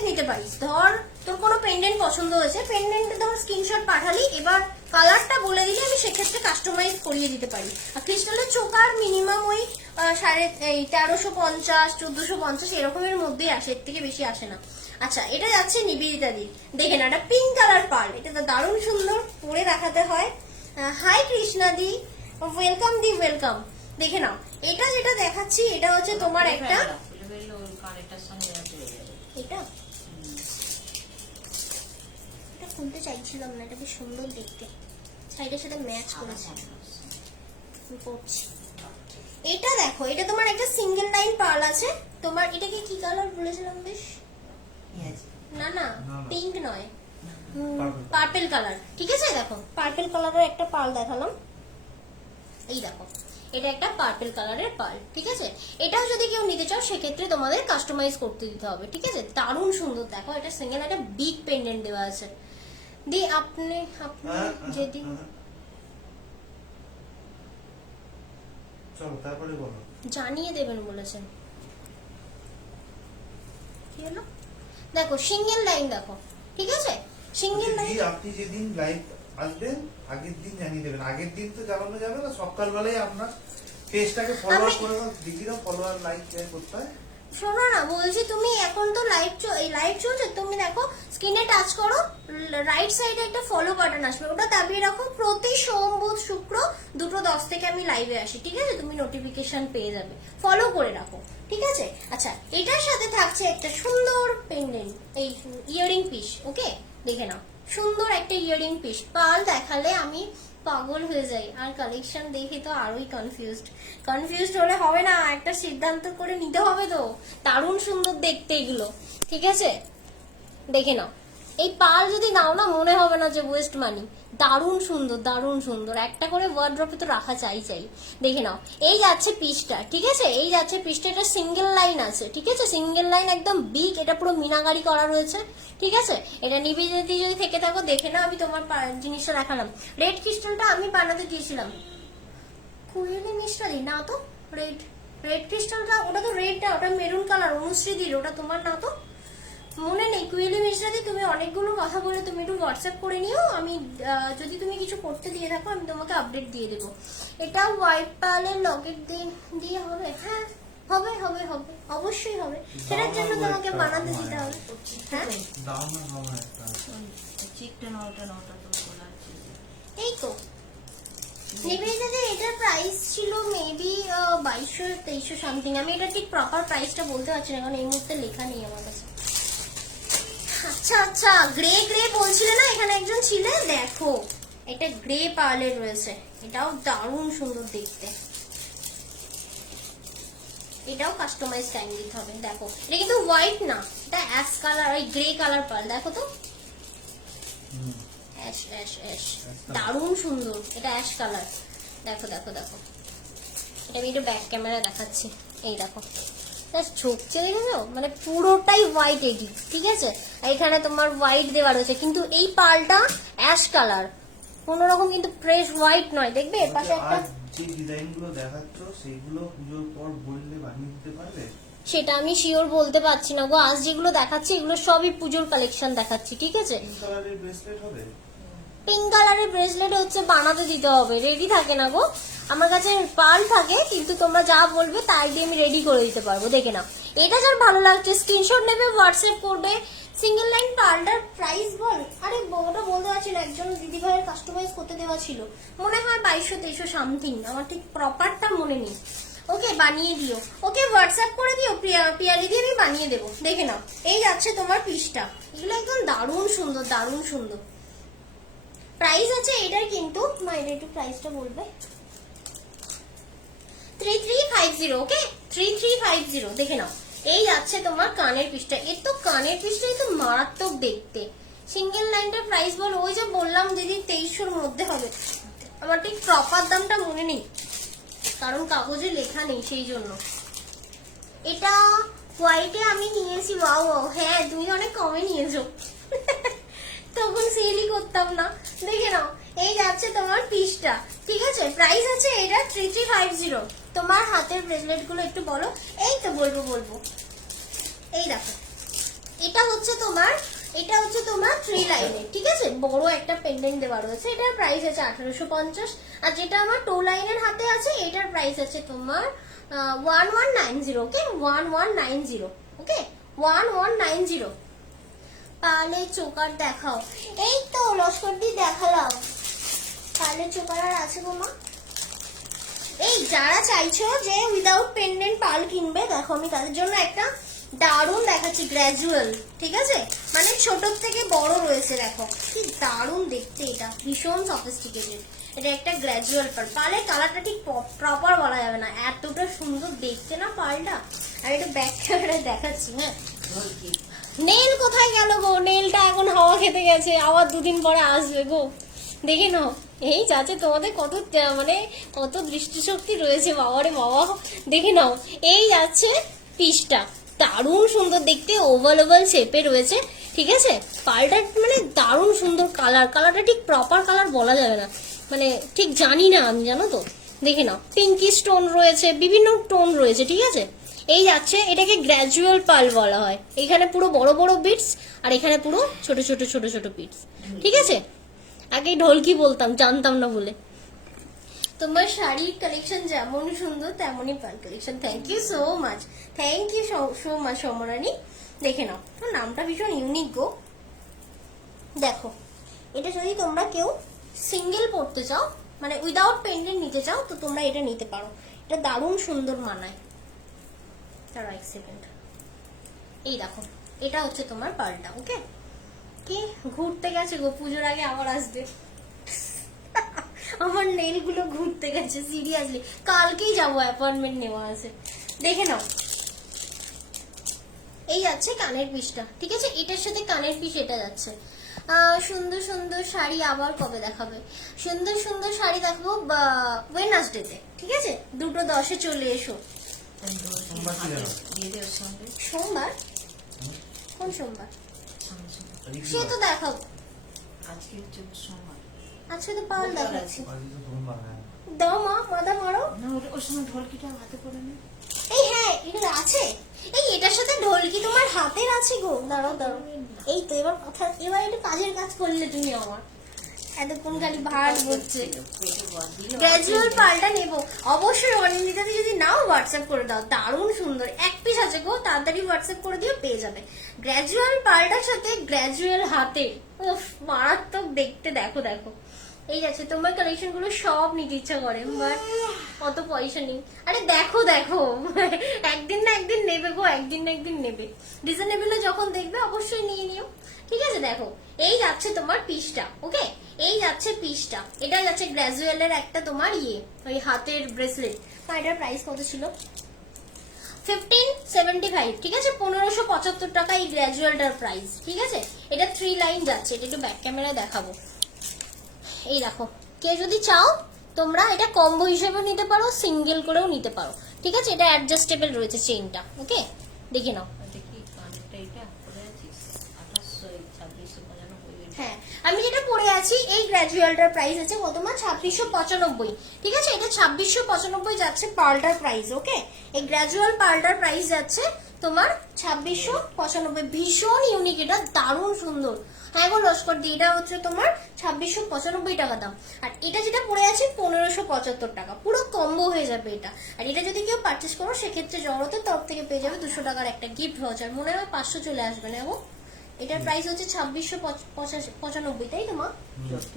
নিতে পারিস, ধর তোর কোনো পেন্ডেন্ট পছন্দ হয়েছে, পেন্ডেন্ট ধর স্ক্রিনশট পাঠালি, এবার কালারটা বলে দিলে আমি সেক্ষেত্রে কাস্টমাইজ করিয়ে দিতে পারি। আর ক্রিস্টালের চোকার মিনিমাম ওই 1350 1450 এরকমের মধ্যেই আসে, এর থেকে বেশি আসে না। আচ্ছা, এটা যাচ্ছে নিবেদিতা দি, দেখে না, এটা পিঙ্ক কালার পার্ল, এটা তো দারুণ সুন্দর, পরে দেখাতে হয়। হাই কৃষ্ণা দি, ওয়েলকাম। দেখে নাও, এটা যেটা দেখাচ্ছি এটা হচ্ছে তোমার একটা, এটা খুলতে চাইছিলাম না, এটা বেশ সুন্দর দেখতে, সাইডের সাথে ম্যাচ করেছে। এটা দেখো, এটা তোমার একটা সিঙ্গেল লাইন পার্ল আছে। তোমার এটাকে কি কালার বলেছিলাম বেশ? না পিঙ্ক নয়, পার্পেল কালার, ঠিক আছে? দেখো পার্পেল কালারের একটা পার্ল দেখালাম, এই দেখো এটা একটা পার্পল কালারের পার্ল, ঠিক আছে? এটাও যদি কেউ নিতে চাও সেক্ষেত্রে তোমাদের কাস্টমাইজ করতে দিতে হবে, ঠিক আছে? দারুণ সুন্দর, দেখো এটা সিঙ্গেল একটা বিগ পেন্ডেন্ট দেওয়া আছে। দি আপনি যেদিন চলো তারপরে বলো। জানিয়ে দেবেন বলেছেন, কি হলো? দেখো সিঙ্গেল লাইন, দেখো ঠিক আছে, সিঙ্গেল লাইন। আপনি যেদিন লাইভ আসবেন আগের দিন জানিয়ে দেবেন। আগের দিন তো জানানো যাবে না, সকালবেলায় আপনার পেজটাকে ফলো করে দাও, দিদিরাও ফলোয়ার লাইক করতে হয়। শোনো না, বলছি তুমি এখন তো লাইভ চলছে, তুমি দেখো স্ক্রিনে টাচ করো, রাইট সাইডে একটা ফলো বাটন আসবে, ওটা দাবিয়ে রাখো। প্রতি সোম বুধ শুক্র 2:10 থেকে আমি লাইভে আসি, ঠিক আছে? তুমি নোটিফিকেশন পেয়ে যাবে, ফলো করে রাখো, ঠিক আছে? আচ্ছা, এটার সাথে থাকছে একটা সুন্দর পেন্ডেন্ট, এই ইয়ারিং পিস, ওকে? দেখে নাও, সুন্দর একটা ইয়ারিং পিস। পাল দেখালে আমি পাগল হয়ে যাই, আর কালেকশন দেখে তো আরোই কনফিউজড হলে হবে না, একটা সিদ্ধান্ত করে নিতে হবে তো। দারুণ সুন্দর দেখতে এগুলো, ঠিক আছে? দেখে নাও, এই পাল যদি নাও না মনে হবে না যে ওয়েস্ট মানি। দারুণ সুন্দর, দারুণ সুন্দর, একটা করে ওয়ার্ড্রপে তো রাখা চাই। দেখে নাও, এই যাচ্ছে পিসটা, ঠিক আছে? এই যাচ্ছে পিসটা, এটা সিঙ্গেল লাইন আছে, ঠিক আছে? সিঙ্গেল লাইন একদম বিগ, এটা পুরো মিনাকারি করা রয়েছে, ঠিক আছে? এটা নিবি যদি থেকে থাকো দেখে নাও, আমি তোমার জিনিসটা দেখালাম। রেড ক্রিস্টালটা আমি বানাতে দিয়েছিলাম, কুয়েলি মিষ্টা দি না তো, রেড ক্রিস্টালটা, ওটা তো রেডটা, ওটা মেরুন কালার, অনুশ্রীদির, ওটা তোমার না তো, মনে নেই? কুয়েলি মিশ্রাদি তুমি অনেকগুলো কথা বলে তুমি একটু হোয়াটসঅ্যাপ করে নিও, আমি যদি তুমি কিছু করতে দিয়ে থাকো আমি তোমাকে আপডেট দিয়ে দেবো। এটা হোয়াইট পার্লের লকেট দিয়ে হবে? হ্যাঁ হবে হবে হবে, অবশ্যই হবে, সেটার জন্য তোমাকে বানাতে দিতে হবে। হ্যাঁ এই তো নিবেদিতা, এটার প্রাইস ছিল মেবি 2200-2300 সামথিং। আমি এটা ঠিক প্রপার প্রাইসটা বলতে পারছি না, কারণ এই মুহূর্তে লেখা নেই আমার কাছে। আচ্ছা আচ্ছা, গ্রে বলছিলে না, এখানে একজন ছিলে, দেখো এটা গ্রে পার্লের রয়েছে, এটাও দারুণ সুন্দর দেখতে, এটাও কাস্টমাইজ টাইম দিতে হবে। দেখো এটা কিন্তু হোয়াইট না, এটা অ্যাশ কালার, ওই গ্রে কালার পার্ল, দেখো তো, অ্যাশ অ্যাশ অ্যাশ, দারুণ সুন্দর, এটা অ্যাশ কালার। দেখো দেখো দেখো, এটা আমি একটু ব্যাক ক্যামেরা দেখাচ্ছি, এই দেখো ঝুঁকছে, দেখেছো? মানে পুরোটাই হোয়াইট এডি, ঠিক আছে? এখানে তোমার হোয়াইট দেওয়া রয়েছে, কিন্তু এই পার্লটা অ্যাশ কালার, কোন রকম কিন্তু ফ্রেশ হোয়াইট নয়। দেখবে এর পাশে একটা, যে ডিজাইনগুলো দেখাচ্ছ সেগুলো পুজোর পর বললে বানিয়ে দিতে পারবে? সেটা আমি শিওর বলতে পারছি না গো, আজ যেগুলো দেখাচ্ছি এগুলো সবই পুজোর কালেকশন দেখাচ্ছি, ঠিক আছে? পিঙ্ক কালারের ব্রেসলেট হবে? পিঙ্ক কালারের ব্রেসলেট হচ্ছে বানাতে দিতে হবে, রেডি থাকে না গো, আমার কাছে পার্ল থাকে, কিন্তু তোমরা যা বলবে তাই দিয়ে আমি রেডি করে দিতে পারবো। দেখে নাও, এটা যার ভালো লাগছে স্ক্রিনশট নেবে, হোয়াটসঅ্যাপ করবে। সিঙ্গেল লাইন পার্লটার প্রাইস বল, আরে ওটা বলতে পারছি না, একজন দিদি ভাইয়ের কাস্টমাইজ করতে দেওয়া ছিল, মনে হয় 2200-2300 সামথিং, আমার ঠিক প্রপারটা মনে নেই। ওকে, বানিয়ে দিও, ওকে হোয়াটসঅ্যাপ করে দিও, পিয়ালি দিয়ে আমি বানিয়ে দেবো। দেখে নাও, এই যাচ্ছে তোমার পিসটা, এগুলো একদম দারুণ সুন্দর, দারুণ সুন্দর। প্রাইস আছে এটার, কিন্তু মায়ের একটু প্রাইসটা বলবে, 3350, ওকে 3350। দেখে নাও, এই যাচ্ছে তোমার কানের পিসটা, এর তো কানের পিসটাই তো মারাত্মক দেখতে। সিঙ্গেল লাইনটার প্রাইস বল, ওই যে বললাম দিদি 2300-র মধ্যে হবে, আমার ঠিক প্রপার দামটা মনে নেই, কারণ কাগজে লেখা নেই, সেই জন্য। এটা হোয়াইটে আমি নিয়েছি, ওয়াও, হ্যাঁ তুমি অনেক কমে নিয়েছো, তখন সেলই করতাম না। দেখে নাও, এই যাচ্ছে তোমার পিসটা, ঠিক আছে? প্রাইস আছে এটা 3350। তোমার হাতের ব্রেসলেট গুলো একটু বলো। এই তো বলবো, এই দেখো, এটা হচ্ছে তোমার 3 লাইনের, ঠিক আছে? বড় একটা পেন্ডেন্ট দেওয়া রয়েছে, এটার প্রাইস আছে 1850। আর যেটা আমার 2 লাইনের হাতে আছে, এটার প্রাইস আছে তোমার 1190, ওকে 1190, ওকে 1190। পালে চোকার দেখাও, এই তো লস্কর দিয়ে দেখালাম, পালে চোকার আর আছে গো মা। এই যারা চাইছো যে উইদাউট পেন্ডেন্ট পাল কিনবে, দেখো আমি তাদের জন্য একটা দারুণ দেখাচ্ছি, গ্র্যাজুয়াল, ঠিক আছে? মানে ছোট থেকে বড় রয়েছে, দেখো কি দারুণ দেখতে, এটা ভীষণ সফিস্টিকেটেড। এটা একটা গ্র্যাজুয়াল পাল, পালের কালারটা ঠিক প্রপার বলা যাবে না, এতটা সুন্দর দেখতে না পালটা। আর এটা ব্যাক ক্যামেরায় দেখাচ্ছি, হ্যাঁ নেল কোথায় গেল গো? নেলটা এখন হাওয়া খেতে গেছে, আবার দুদিন পরে আসবে গো। দেখে নাও, এই যাচ্ছে তোমাদের কত মানে কত দৃষ্টিশক্তি রয়েছে, বাবারে বাবা। দেখে নাও, এই যাচ্ছে পিসটা, দারুণ সুন্দর দেখতে, ওভাল ওভাল শেপে রয়েছে, ঠিক আছে। পালটা মানে দারুণ সুন্দর কালার, কালারটা ঠিক প্রপার কালার বলা যাবে না, মানে ঠিক জানি না আমি, জানো তো। দেখে নাও, পিঙ্কি স্টোন রয়েছে, বিভিন্ন টোন রয়েছে, ঠিক আছে। এই যাচ্ছে, এটাকে গ্র্যাজুয়াল পাল বলা হয়। এখানে পুরো বড় বড় বিটস, আর এখানে পুরো ছোট ছোট ছোট ছোট বিটস, ঠিক আছে। আগে ঢোলকি বলতাম, জানতাম না বলে। তোমার শাড়ির কালেকশন যেমন সুন্দর তেমনই pant collection. Thank you so much, thank you so much Samrani. দেখে নাও, তোর নামটা ভীষণ ইউনিক গো। দেখো, এটা যদি তোমরা কেউ সিঙ্গেল পড়তে চাও, মানে উইদাউট পেন্ডেন্ট নিতে চাও, তো তোমরা এটা নিতে পারো। এটা দারুণ সুন্দর মানায়। দাঁড়াও এক সেকেন্ড, এই দেখো, এটা হচ্ছে তোমার পালটা। ওকে, কি ঘুরতে গেছে গো, পুজোর আগে আবার আসবে। আমার নেল গুলো ঘুরতে গেছে, সিরিয়াসলি কালকেই যাবো, অ্যাপয়েন্টমেন্ট নেওয়া আছে। দেখে নাও, এই যাচ্ছে কানের পিসটা, ঠিক আছে। এটার সাথে কানের পিস এটা যাচ্ছে। সুন্দর সুন্দর শাড়ি আবার কবে দেখাবে? সুন্দর সুন্দর শাড়ি দেখাবো ওয়েডনেসডেতে, ঠিক আছে। 2:10 চলে এসো। সোমবার? কোন সোমবার? সে তো দেখাবো, আজকে হচ্ছে সোমবার। আজকে তো পাল দেখাচ্ছি। হ্যাঁ। দাও মা, মাথা মারো। না, ওর সময় ঢোলকিটা হাতে করে নে। এই হ্যাঁ, এটা আছে। এই এটার সাথে ঢোলকি তোমার হাতের আছে গো। দাঁড়াও দাঁড়াও, এই তো এবার কথা, এবার একটু কাজের কাজ করলে তুমি আমার। এতক্ষণ খালি ভার হচ্ছে। গ্র্যাজুয়াল পালটা নেবো অবশ্যই। অনিন্দিতাতে যদি নাও হোয়াটসঅ্যাপ করে দাও, দারুণ সুন্দর এক পিস আছে গো, তাড়াতাড়ি হোয়াটসঅ্যাপ করে দিও, পেয়ে যাবে। গ্র্যাজুয়াল পালটার সাথে গ্র্যাজুয়াল হাতে, উফ মারাত্মক দেখতে। দেখো দেখো, এই আছে, তোমার কালেকশন গুলো সব নিতে ইচ্ছা করে, বাট অত পয়সা নেই। আরে দেখো দেখো, একদিন না একদিন নেবে গো, একদিন না একদিন নেবে। রিজনেবলে যখন দেখবে অবশ্যই নিয়ে নিও, ঠিক আছে। দেখো, এই যাচ্ছে তোমার পিসটা। ওকে, এই যাচ্ছে পিসটা, এটা যাচ্ছে গ্র্যাজুয়ালের একটা তোমার ওই হাতের ব্রেসলেট। এটার প্রাইস কত ছিল? 1575, ঠিক আছে। 1575 টাকা এই গ্র্যাজুয়ালটার প্রাইস, ঠিক আছে। এটা 3 লাইন যাচ্ছে। এটা একটু ব্যাক ক্যামেরায় দেখাবো। এই দেখো, কে যদি চাও তোমরা এটা কম্বো হিসেবেও নিতে পারো, সিঙ্গেল করেও নিতে পারো, ঠিক আছে। এটা অ্যাডজাস্টেবল রয়েছে চেইনটা। ওকে, দেখে নাও। দেখি কানেরটা এটা পরে আছিস 2800, 2695। হ্যাঁ, আমি যেটা পরে আছি এই গ্র্যাজুয়ালটার প্রাইস আছে কত মা? 2695, ঠিক আছে। এটা 2695 যাচ্ছে পার্লটার প্রাইস। ওকে, এই গ্র্যাজুয়াল পার্লটার প্রাইস যাচ্ছে তোমার 2695। ভীষণ ইউনিক, এটা দারুণ সুন্দর। হ্যাঁ গো লস্কর দি, এটা হচ্ছে তোমার 2695 টাকা দাম। আর এটা যেটা পরে আছে 1575 টাকা, পুরো কম্বো হয়ে যাবে এটা। আর এটা যদি কেউ পারচেস করো, সেক্ষেত্রে জড়তের তরফ থেকে পেয়ে যাবে 200 টাকার একটা গিফট ভাউচার। মনে হয় 500 চলে আসবে না গো। এটার প্রাইস হচ্ছে 2695, তাই তো মা?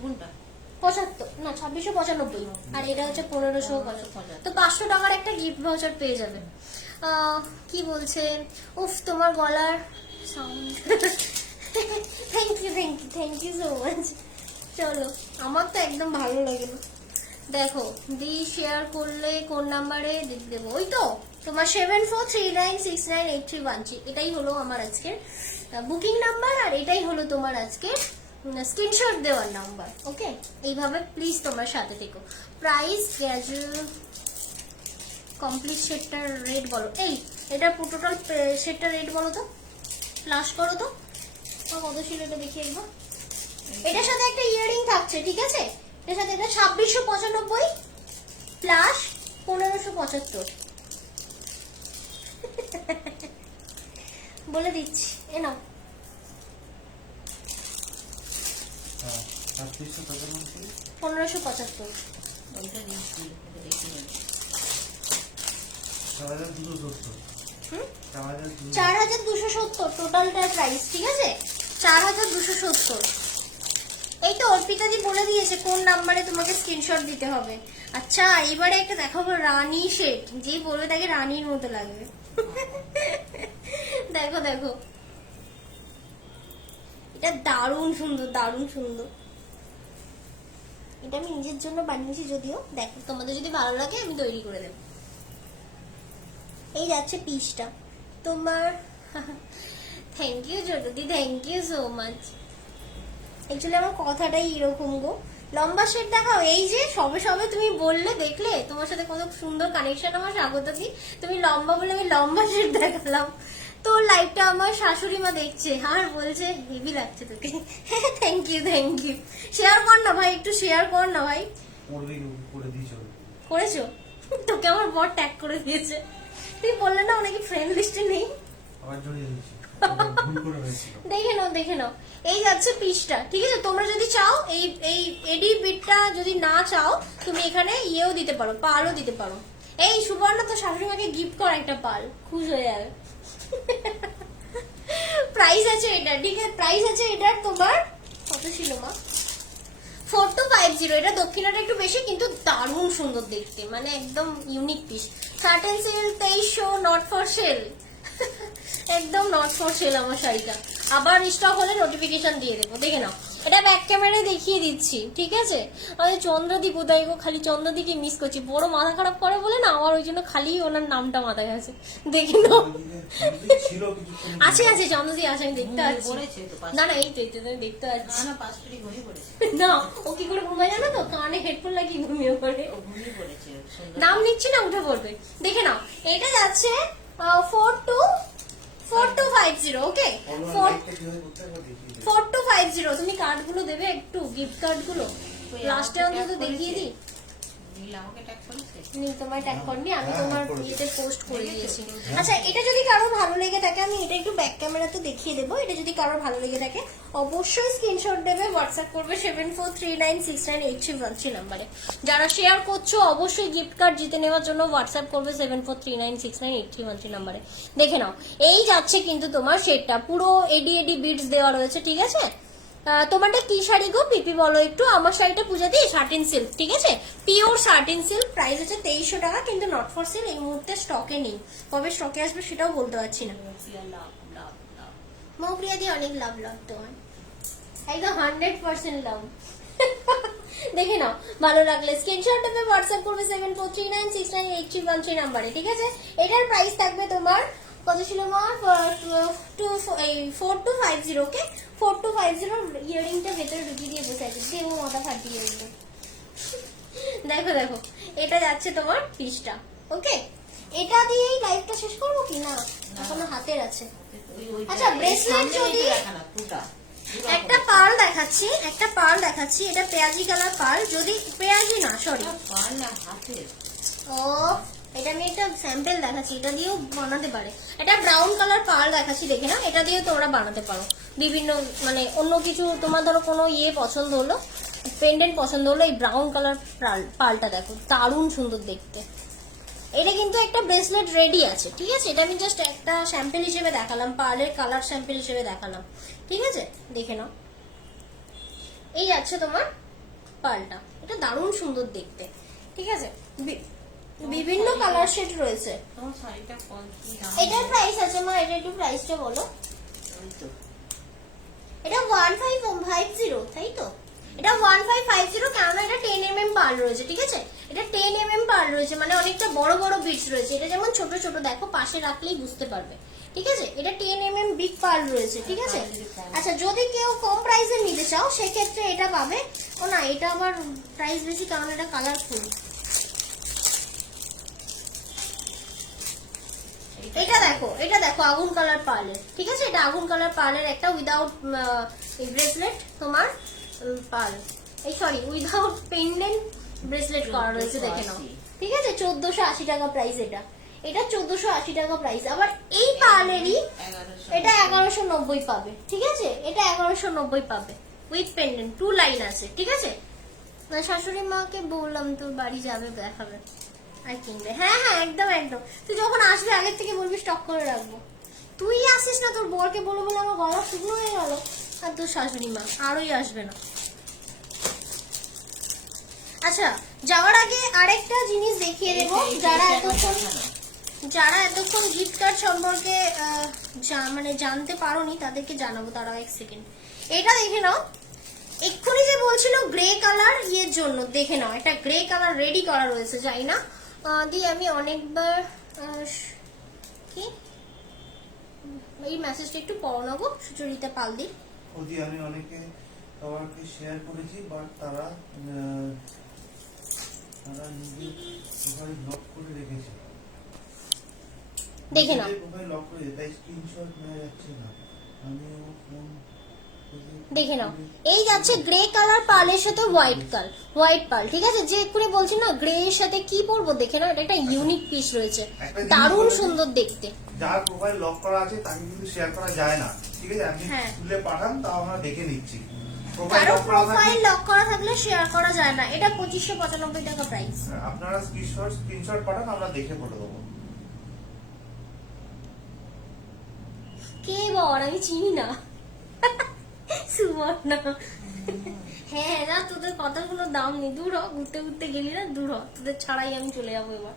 কোনটা? 75 না, 2695। আর এটা হচ্ছে 1575, তো 500 টাকার একটা গিফট ভাউচার পেয়ে যাবে। কি বলছেন? উফ, তোমার গলার sound. Thank you thank you thank you so much. চলো, আমার তো একদম ভালো লাগে না। দেখো, শেয়ার করলে কোন নাম্বারে দেবো? ওই তো তোমার 7439698313, এটাই হলো আমার আজকের বুকিং নাম্বার। আর এটাই হলো তোমার আজকে স্ক্রিনশট দেওয়ার নাম্বার। ওকে, এইভাবে প্লিজ তোমার সাথে থেকো। প্রাইস গ্র্যাজুয়াল কমপ্লিট সেটটার রেট বলো। এই এটা টোটাল সেটটার রেট বলো তো, ফ্লাশ করো তো কত ছিল এটা দেখি একবার। এটার সাথে একটা ইয়ারিং থাকছে, ঠিক আছে। এটার সাথে এটা 2695 প্লাস 1575 বলে দিচ্ছি। এ নাও, 1575। ওইটা দিয়েছি, এটা দেখি না। 4270 টোটালটার প্রাইস, ঠিক আছে। 4270। এই তো অর্পিতাদি বলে দিয়েছে কোন নাম্বারে তোমাকে স্ক্রিনশট দিতে হবে। আচ্ছা, এবারে একটা দেখাবো রানী সেট, যে বলবে তাকে রানীর মতো লাগবে। দেখো দেখো, এটা দারুণ সুন্দর, দারুণ সুন্দর। এটা আমি নিজের জন্য বানিয়েছি, যদিও দেখো তোমাদের যদি ভালো লাগে আমি তৈরি করে দেবো। এই যাচ্ছে পিসটা তোমার। থ্যাংক ইউ ছোটদি, thank you so much. Actually আমার কথাটাই এরকম গো। লম্বা শেড দেখাও। এই যে সবে সবে তুমি বললে, দেখলে তোমার সাথে কত সুন্দর কানেকশন আমার স্বাগতদি। তুমি লম্বা বলে আমি লম্বা শেড দেখালাম। তো লাইভটা আমার শাশুড়ি মা দেখছে আর বলছে হেভি লাগছে তোকে। Thank you, thank you. Share কর না ভাই, একটু শেয়ার কর না ভাই। করেছো? তোকে আমার বর ট্যাগ করে দিয়েছে। তুই বললে না অনেকে ফ্রেন্ড লিস্টে নেই। দেখে নাও, দেখে নাও। এই যাচ্ছে পিসটা, ঠিক আছে? তোমরা যদি চাও এই এই এডি বিটটা যদি না চাও, তুমি এখানে ইয়েও দিতে পারো, পালও দিতে পারো। এই সুবর্ণা তো শাশুড়ি মাকে গিফট কর একটা পাল, খুশ হয়ে যাবে। প্রাইস আছে এটা, ঠিক আছে? প্রাইস আছে এটার তোমার কত ছিল মা? 4250। এটা দক্ষিণাটা একটু বেশি, কিন্তু দারুণ সুন্দর দেখতে, মানে একদম unique piece. Certain sale 2300, not for sale. একদম নট ফর সেল আমার শাড়িটা। আবার স্টক হলে নোটিফিকেশন দিয়ে দেবো, দেখে নাও। এটা ব্যাক ক্যামেরায় দেখিয়ে দিচ্ছি, ঠিক আছে? আমি চন্দ্রদি কোথায় গো, খালি চন্দ্রদিকে মিস করছি। বড় মাথা খারাপ করে বলে না, আমার ওই জন্য খালি ওনার নামটা মাথায় আছে। দেখে নাও। আছে আছে, চন্দ্রদি আছে, আমি দেখতে পাচ্ছি। না না, এই তো দেখতে পাচ্ছি। না, ও কি করে ঘুমায় জানো তো? কানে হেডফোন লাগিয়ে ঘুমিয়ে পড়ে। নাম নিচ্ছি না, উঠে পড়বে। দেখে নাও, এটা যাচ্ছে 4250। ওকে, 4250। তুমি কার্ড গুলো দেবে একটু, গিফট কার্ড গুলো লাস্টে অন্তত দেখিয়ে দিই। তোমার ট্যাগ করনি, আমি তোমার ইয়েতে পোস্ট করে দিয়েছি। আচ্ছা, এটা যদি কারো ভালো লেগে থাকে, আমি এটা একটু ব্যাক ক্যামেরাতে দেখিয়ে দেবো। এটা যদি কারো ভালো লেগে থাকে অবশ্যই স্ক্রিনশট দেবে, হোয়াটসঅ্যাপ করবে 7439698313 নাম্বারে। যারা শেয়ার করছো অবশ্যই গিফট কার্ড জিতে নেওয়ার জন্য হোয়াটসঅ্যাপ করবে 7439698313 নাম্বারে। দেখে নাও, এই যাচ্ছে কিন্তু তোমার শেডটা পুরো এডি এডি বিটস দেওয়া রয়েছে, ঠিক আছে? তোমারটা কি শাড়ি গো পিপি বলো একটু? আমার শাড়িটা পূজাদি শার্টিন সিল্ক, ঠিক আছে? Pure satin silk. প্রাইস হচ্ছে 2300 টাকা, কিন্তু নট ফর সেল এই মুহূর্তে স্টকে নেই। কবে স্টকে আসবে সেটাও বলতে পারছি না। মৌপ্রিয়া দি অনেক লাভ লাভ তোমার, একদম 100% লাভ। দেখে নাও, ভালো লাগলে স্ক্রিনশট দেবে, হোয়াটসঅ্যাপ করবে 7439698313 নাম্বারে, ঠিক আছে? এটার প্রাইস থাকবে তোমার কত ছিল মা? 4250। ওকে, 4250। ইয়ারিংটা ভেতরে ঢুকিয়ে দিয়ে বসে আছে, দেবো মাথা ফাটিয়ে। দেখো দেখো, এটা যাচ্ছে তোমার পিসটা। ওকে, এটা দিয়েই লাইভটা শেষ করবো কি না? এখনো হাতের আছে। আচ্ছা, ব্রেসলেট যদি একটা পার্ল দেখাচ্ছি, একটা পার্ল দেখাচ্ছি। এটা পেঁয়াজি কালার পার্ল, যদি পেঁয়াজি না সরি ও, এটা আমি একটা স্যাম্পল দেখাচ্ছি, এটা দিয়েও বানাতে পারে। এটা ব্রাউন কালার পার্ল দেখাচ্ছি, দেখে না? এটা দিয়ে তোমরা বানাতে পারো বিভিন্ন, মানে অন্য কিছু তোমার ধরো কোনো ইয়ে পছন্দ হলো, পেন্ডেন্ট পছন্দ হলো, এই ব্রাউন কালার পার্লটা দেখো, দারুণ সুন্দর দেখতে। এটা কিন্তু একটা ব্রেসলেট রেডি আছে, ঠিক আছে? এটা আমি জাস্ট একটা স্যাম্পল হিসেবে দেখালাম, পার্লের কালার স্যাম্পল হিসেবে দেখালাম, ঠিক আছে? দেখে নাও, এই আছে তোমার পার্লটা। এটা দারুণ সুন্দর দেখতে, ঠিক আছে? বিভিন্ন কালার শেড রয়েছে। এটার প্রাইস আছে মা, এটা একটু প্রাইসটা বলো। এটা 1550, তাই তো? এটা 1550, কারণ এটা 10mm পার্ল রয়েছে, ঠিক আছে? এটা 10mm পার্ল রয়েছে, মানে অনেকটা বড় বড় বিটস রয়েছে। এটা যেমন ছোট ছোট দেখো, পাশে রাখলেই বুঝতে পারবে, ঠিক আছে? এটা 10mm বিগ পার্ল রয়েছে, ঠিক আছে? আচ্ছা, যদি কেউ কম প্রাইসে নিতে চাও সেক্ষেত্রে এটা পাবে। ও না, এটা আবার প্রাইস বেশি, কারণ এটা কালারফুল। এটা দেখো, এটা দেখো আগুন কালার পার্লের, ঠিক আছে? এটা আগুন কালার পার্লের একটা উইদাউট ব্রেসলেট তোমার পার্ল, এই সরি উইদাউট পেন্ডেন্ট ব্রেসলেট করা রয়েছে, দেখে নাও, ঠিক আছে? 1480 টাকা প্রাইস। এটা 1480 টাকা প্রাইস। আবার এই পার্লেরই এটা 1190 পাবে, ঠিক আছে? এটা 1190 পাবে উইথ পেন্ডেন্ট, 2 লাইন আছে, ঠিক আছে? শাশুড়ি মাকে বললাম তোর বাড়ি যাবে, দেখাবে আর কিনবে। হ্যাঁ হ্যাঁ, একদম একদম। তুই যখন আসবে আগের থেকে বলবি, স্টক করে রাখবো। তুই আসিস না, তোর বরকে বলে বলে আমার গলা শুকনো হয়ে গেল, আর তোর শাশুড়ি মা আরোই আসবে না। আচ্ছা, যাওয়ার আগে আরেকটা জিনিস দেখিয়ে দেবো। যারা এতক্ষণ গিফট কার্ড সম্পর্কে মানে জানতে পারোনি, তাদেরকে জানাবো। তারাও এক সেকেন্ড, এটা দেখে নাও। এক্ষুনি যে বলছিল গ্রে কালার ইয়ের জন্য, দেখে নাও, এটা গ্রে কালার রেডি করা রয়েছে, যাই না দিয়ে আমি অনেকবার কি এই মেসেজটা একটু পড়ো না গো, সুচরিতা পালদি। ওদি আমি অনেকে সবাইকে শেয়ার করেছি, বাট তারা নিজের প্রোফাইল লক করে রেখেছে। দেখে নাও, প্রোফাইল লক করে তাই স্ক্রিনশট নেওয়া যাচ্ছে না। আমিও ফোন দেখে নাও, এই যাচ্ছে গ্রে কালার পার্লের সাথে হোয়াইট পার্ল, ঠিক আছে? যে করে বলছি না গ্রে এর সাথে কি পরবো, দেখে নাও, এটা একটা ইউনিক পিস রয়েছে, দারুণ সুন্দর দেখতে। যার প্রোফাইল লক করা আছে তাকে কিন্তু শেয়ার করা যায় না, ঠিক আছে? আপনি হ্যাঁ। খুলে পাঠান, তাও আমরা দেখে নিচ্ছি। কারো প্রোফাইল লক করা থাকলে শেয়ার করা যায় না। এটা 2595 টাকা প্রাইস। আপনারা স্ক্রিনশট পাঠান, আমরা দেখে বলে দেবো। কে বল, আমি চিনি না। সুবর্ণা। হ্যাঁ না, তোদের কথাগুলো দাম নেই, দূর হ, ঘুরতে ঘুরতে গেলি না, দূর হ, তোদের ছাড়াই আমি চলে যাবো এবার।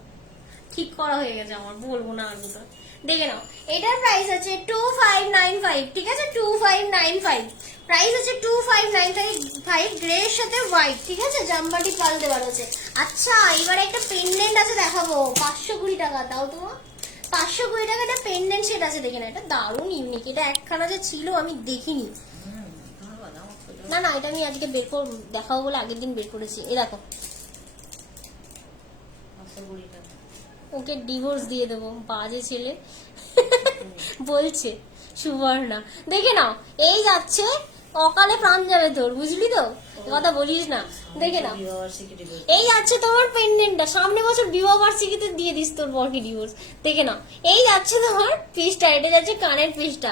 ঠিক করা হয়ে গেছে আমার, বলবো না আর দুটো। দেখে নাও, এটার প্রাইস আছে 2595, ঠিক আছে? 2595 প্রাইস আছে, 2595 গ্রে এর সাথে হোয়াইট, ঠিক আছে? জামবাটি পাল দেওয়া রয়েছে। আচ্ছা, এবার একটা পেন্ডেন্ট আছে দেখাবো, 520 টাকা। দাও তোমার 520 টাকা একটা পেন্ডেন্ট সেট আছে, দেখে না, এটা দারুণ ইউনিক। এটা একখানা যে ছিল আমি দেখিনি। না না, এটা আমি আজকে দেখাবো বলে আগের দিন বের করেছি। এই দেখো, ওকে ডিভোর্স দিয়ে দেবো, বাজে ছেলে বলছে সুবর্ণা। দেখে নাও, এই যাচ্ছে, অকালে প্রাণ যাবে তোর, বুঝলি তো, কথা বলিস না। দেখে নাও, এই যাচ্ছে তোমার পেন্ডেন্টটা, সামনে বছর বিবাহ বার্ষিকীতে দিয়ে দিস তোর বরকে ডিভোর্স। দেখে নাও, এই যাচ্ছে তোমার পিসটা, এটা যাচ্ছে কানের পিসটা।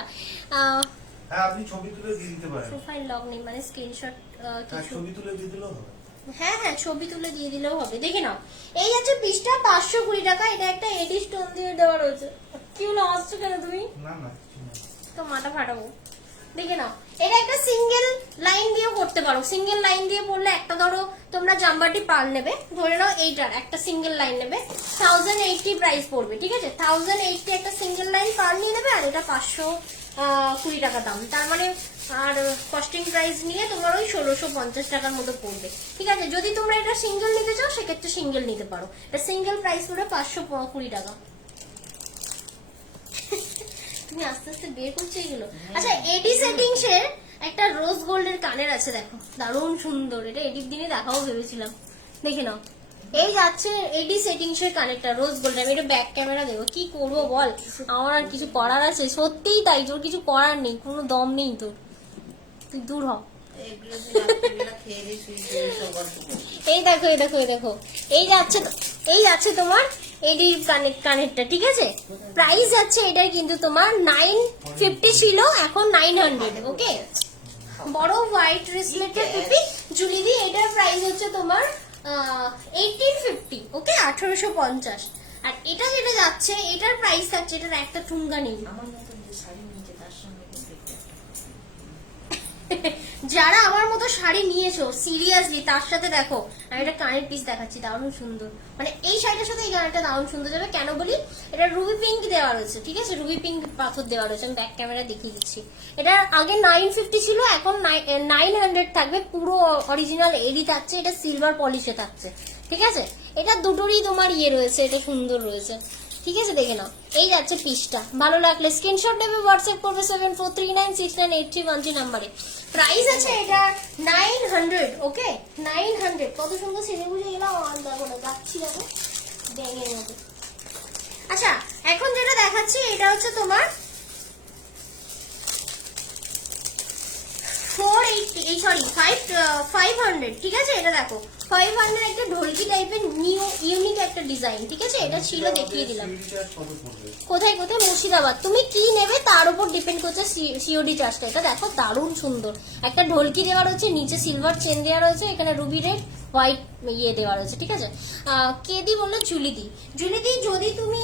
হ্যাঁ, আপনি ছবি তুলে দিয়ে দিতে পারেন। প্রোফাইল লগ নেই মানে স্ক্রিনশট কিছু। ছবি তুলে দিয়ে দিলেও হবে। হ্যাঁ হ্যাঁ, ছবি তুলে দিয়ে দিলেও হবে। দেখে নাও, এই আছে পিসটা 520 টাকা। এটা একটা এডি স্টোন দিয়ে দেওয়া রয়েছে। কি হলো, আসছো কেন তুমি? না না, কিছু না। তো মাথা ফাটাবো। দেখে নাও, এটা একটা সিঙ্গেল লাইন দিয়েও করতে পারো। সিঙ্গেল লাইন দিয়ে পড়লে, একটা ধরো তোমরা জাম্বাটি পাল নেবে, ধরে নাও এইটার একটা সিঙ্গেল লাইন নেবে, 1080 প্রাইস পড়বে, ঠিক আছে? 1080 একটা সিঙ্গেল লাইন পাল নিয়ে নেবে, আর এটা 520 টাকা দাম। তার মানে আর কস্টিং প্রাইস নিয়ে তোমার ওই 1650 টাকার মতো পড়বে, ঠিক আছে? যদি তোমরা এটা সিঙ্গেল নিতে চাও, সেক্ষেত্রে সিঙ্গেল নিতে পারো। এটা সিঙ্গেল প্রাইস পড়বে 520 টাকা। তুমি আস্তে আস্তে বের করছো এগুলো। আচ্ছা, এডি সেটিংস এর একটা রোজ গোল্ডের কানের আছে, দেখো দারুণ সুন্দর। এটা এডির দিনে দেখাও ভেবেছিলাম। দেখে নাও, এই যাচ্ছে এডি সেটিংস এর কানেরটা, রোজ গোল্ড। আমি এটা ব্যাক ক্যামেরা দেবো, কি করবো বল, আমার আর কিছু করার আছে? সত্যিই তাই, তোর কিছু করার নেই, কোনো দম নেই তোর, তুই দূর হ। এই দেখো, এই দেখো, এই দেখো, এই যাচ্ছে তোমার এডি কানেরটা, ঠিক আছে? প্রাইস যাচ্ছে এটার কিন্তু তোমার 950 ছিল, এখন 900। ওকে, বড় হোয়াইট রেসলেটের টুপি জুলিদি, এটার প্রাইস হচ্ছে তোমার 1850। ওকে, 1850। আর এটা যেটা যাচ্ছে, এটার প্রাইস থাকছে, এটার একটা ঠুঙ্গা নেই। আমার মতন যে শাড়ি নিয়েছে তার সঙ্গে কিন্তু এটা যারা আমার মতো শাড়ি নিয়েছো সিরিয়াসলি, তার সাথে দেখো আমি একটা কানের পিস দেখাচ্ছি, দারুণ সুন্দর। মানে এই শাড়িটার সাথে এই কানেরটা দারুণ সুন্দর যাবে। কেন বলি, এটা রুবি পিঙ্ক দেওয়া রয়েছে, ঠিক আছে? রুবি পিঙ্ক পাথর দেওয়া রয়েছে। আমি ব্যাক ক্যামেরা দেখিয়ে দিচ্ছি। এটা আগে 950 ছিল, এখন 900 থাকবে। পুরো অরিজিনাল এডি থাকছে, এটা সিলভার পলিশে থাকছে, ঠিক আছে? এটা দুটোরই তোমার ইয়ে রয়েছে, এটা সুন্দর রয়েছে, ঠিক আছে? দেখে নাও, এই যাচ্ছে পিসটা। ভালো লাগলে স্ক্রিনশট নেবে, হোয়াটসঅ্যাপ করবে 7439698313 নাম্বারে। প্রাইস আছে এটা 900। ওকে, 900। কত সুন্দর সেজে বুঝে গেলাম, দেখো না যাচ্ছি, দেখো ব্যাঙের মতো। আচ্ছা, এখন যেটা দেখাচ্ছি এটা হচ্ছে তোমার 500, ঠিক আছে? এটা দেখো 500, একটা ঢোলকি টাইপের নিউ ইউনিক একটা ডিজাইন, ঠিক আছে? এটা ছিল, দেখিয়ে দিলাম। কোথায় কোথায়? মুর্শিদাবাদ। তুমি কি নেবে তার উপর ডিপেন্ড করছে সিওডি চার্জটা। এটা দেখো দারুণ সুন্দর, একটা ঢোলকি দেওয়া রয়েছে, নিচে সিলভার চেন দেওয়া রয়েছে, এখানে রুবি রেড হোয়াইট ইয়ে দেওয়া রয়েছে, ঠিক আছে? কে দি বললো? জুলিদি। জুলিদি, যদি তুমি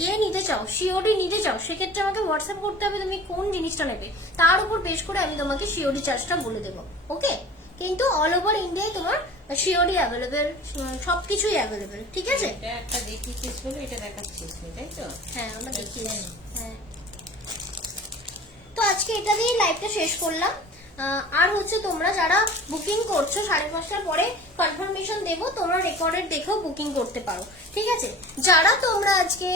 ইয়ে নিতে চাও, সিওডি নিতে চাও, সেক্ষেত্রে আমাকে হোয়াটসঅ্যাপ করতে হবে তুমি কোন জিনিসটা নেবে, তার উপর বেশ করে আমি তোমাকে সিওডি চার্জটা বলে দেবো। ওকে, কিন্তু অল ওভার ইন্ডিয়ায় তোমার সিওডি অ্যাভেলেবেল, সবকিছুই অ্যাভেলেবেল, ঠিক আছে? এটা একটা দেখিয়েছিস বলে এটা দেখাচ্ছিস, তাই তো? হ্যাঁ, আমরা দেখিয়ে দিই। হ্যাঁ, তো আজকে এটা দিয়ে লাইভটা শেষ করলাম। আর হচ্ছে তোমরা যারা বুকিং করছো 5:30টার পরে কনফার্মেশন দেবো, তোমরা রেকর্ডেড দেখেও বুকিং করতে পারো, ঠিক আছে? যারা তোমরা আজকে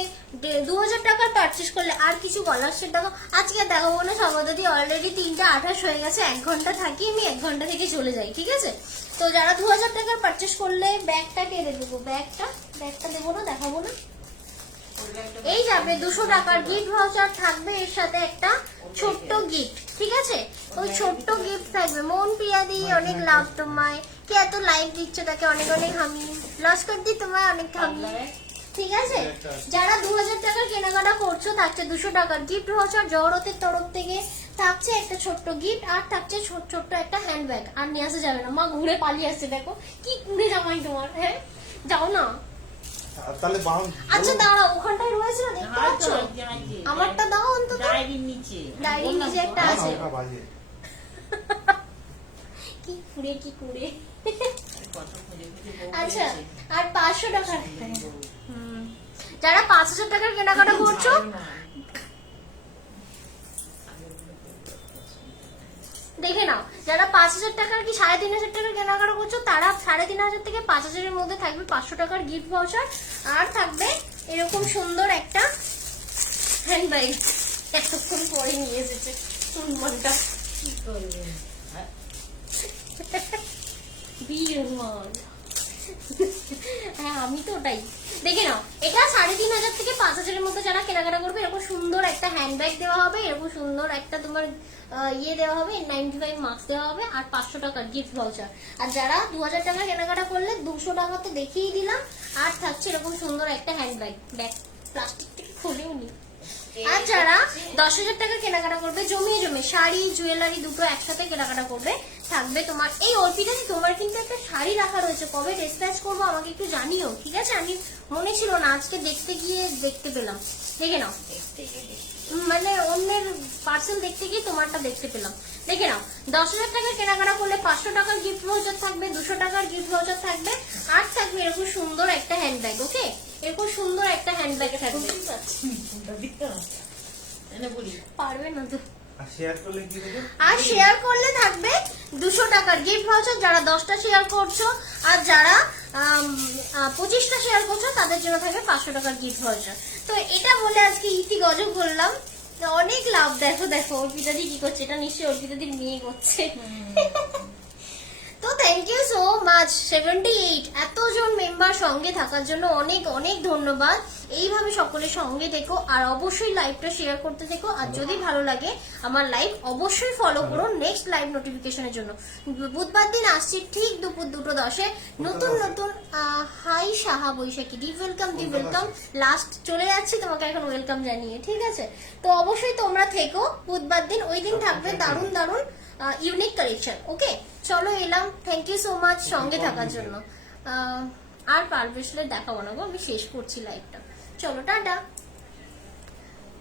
2000 টাকার পারচেস করলে, আর কিছু বলার সেটা আজকে দেখাবো না, সমাদাদি অলরেডি 3:28 হয়ে গেছে, 1 ঘন্টা থাকি আমি, 1 ঘন্টা থেকে চলে যাই, ঠিক আছে? তো যারা 2000 টাকার পারচেস করলে ব্যাগটা কেড়ে দেবো, ব্যাগটা দেবো না, দেখাবো না, এই যাবে 200 টাকার গিফট ভাউচার থাকবে, এর সাথে একটা ছোট্ট গিফট, ঠিক আছে? ওই ছোট্ট গিফট থাকবে। মন প্রিয়া দি অনেক লাভ তোমায়, কে এত লাইক দিচ্ছ তাকে অনেক অনেক হামি, লস্কর দি তোমায় অনেক হামি, ঠিক আছে? যারা 2000 টাকার কেনাকাটা করছো থাকছে 200 টাকার গিফট ভাউচার জহরতের তরফ থেকে, থাকছে একটা ছোট্ট গিফট, আর থাকছে ছোট্ট একটা হ্যান্ডব্যাগ। আর নিয়ে আসা যাবে না, মা ঘুরে পালিয়ে আসছে, দেখো কি কুড়ে জামাই তোমার, হ্যাঁ যাও না। তাহলে আচ্ছা দাঁড়াও, ওখানটায় রয়েছে না, দেখতে পাচ্ছ? আমারটা দাও অন্তত, ডায়েরির নিচে ডায়েরির নিচে একটা আছে। বাজে কি কুড়ে কত খুঁজে খুঁজে বউ আচ্ছা, পেয়েছে। আর 500 টাকা, যারা 5000 টাকার কেনাকাটা করছো, দেখে নাও, যারা 5000 টাকার কি 3500 টাকার কেনাকাটা করছো, তারা 3500 থেকে 5000 এর মধ্যে থাকবে 500 টাকার গিফট ভাউচার, আর থাকবে এরকম সুন্দর একটা হ্যান্ডব্যাগ। এতক্ষণ পরে নিয়ে এসেছে মনটা, কি করবে? হ্যাঁ, বিরমল। হ্যাঁ আমি তো ওটাই, দেখে নাও, এটা 3500 থেকে 5000 এর মধ্যে যারা কেনাকাটা করবে, এরকম সুন্দর একটা হ্যান্ডব্যাগ দেওয়া হবে, এরকম সুন্দর একটা তোমার ইয়ে দেওয়া হবে, 95 মার্কস দেওয়া হবে, আর 500 টাকার গিফট ভাউচার। আর যারা 2000 টাকা কেনাকাটা করলে 200 টাকা তো দেখিয়ে দিলাম, আর থাকছে এরকম সুন্দর একটা হ্যান্ডব্যাগ, প্লাস্টিক থেকে খুলেও নি। আর যারা 10,000 টাকা কেনাকাটা করবে, জমিয়ে শাড়ি জুয়েলারি দুটো একসাথে কেনাকাটা করবে, থাকবে তোমার এই অর্পিতা, তোমার কিন্তু একটা শাড়ি রাখা রয়েছে, কবে ডিসপ্যাচ করবো আমাকে একটু জানিও, ঠিক আছে? আমি মনে ছিল না, আজকে দেখতে গিয়ে দেখতে পেলাম, দেখে নাও, মানে অন্যের পার্সেল দেখতে গিয়ে তোমারটা দেখতে পেলাম, দেখে নাও। 10,000 টাকার কেনাকাটা করলে 500 টাকার গিফট ভাউচার থাকবে, 200 টাকার গিফট ভাউচার থাকবে, আর থাকবে এরকম সুন্দর একটা হ্যান্ডব্যাগ, ওকে? এরকম সুন্দর একটা হ্যান্ডব্যাগ থাকবে। বুঝতে পারছি না, কোনটা দিতে হবে। এনে বলি পারবে না তো। আর শেয়ার করলে কি দেবে? আর শেয়ার করলে থাকবে 200 টাকার গিফট ভাউচার, যারা 10টা শেয়ার করছো, আর যারা 25টা শেয়ার করছো তাদের জন্য থাকবে 500 টাকার গিফট ভাউচার। তো এটা বলে আজকে ইতি গজব করলাম, অনেক লাভ। দেখো অর্পিতাদি কি করছে, এটা নিশ্চয়ই অর্পিতাদির মেয়ে করছে। তো থ্যাংক ইউ সো মাচ 78 এতজন মেম্বার সঙ্গে থাকার জন্য অনেক অনেক ধন্যবাদ। এইভাবে সকলের সঙ্গে থেকো, আর অবশ্যই লাইভটা শেয়ার করতে থেকো, আর যদি ভালো লাগে আমার লাইভ অবশ্যই ফলো করো নেক্সট লাইভ নোটিফিকেশনের জন্য। বুধবার দিন আসছি ঠিক দুপুর 2:10 নতুন হাই সাহা বৈশাখী, ডি ওয়েলকাম লাস্ট চলে যাচ্ছি তোমাকে এখন ওয়েলকাম জানিয়ে, ঠিক আছে? তো অবশ্যই তোমরা থেকো বুধবার দিন, ওই দিন থাকবে দারুণ ইউনিক কালেকশন, ওকে? চলো এলাম, থ্যাংক ইউ সো মাচ সঙ্গে থাকার জন্য। আর পারভেশলে দেখাবো না গো, আমি শেষ করছি লাইভটা, চলো টাটা।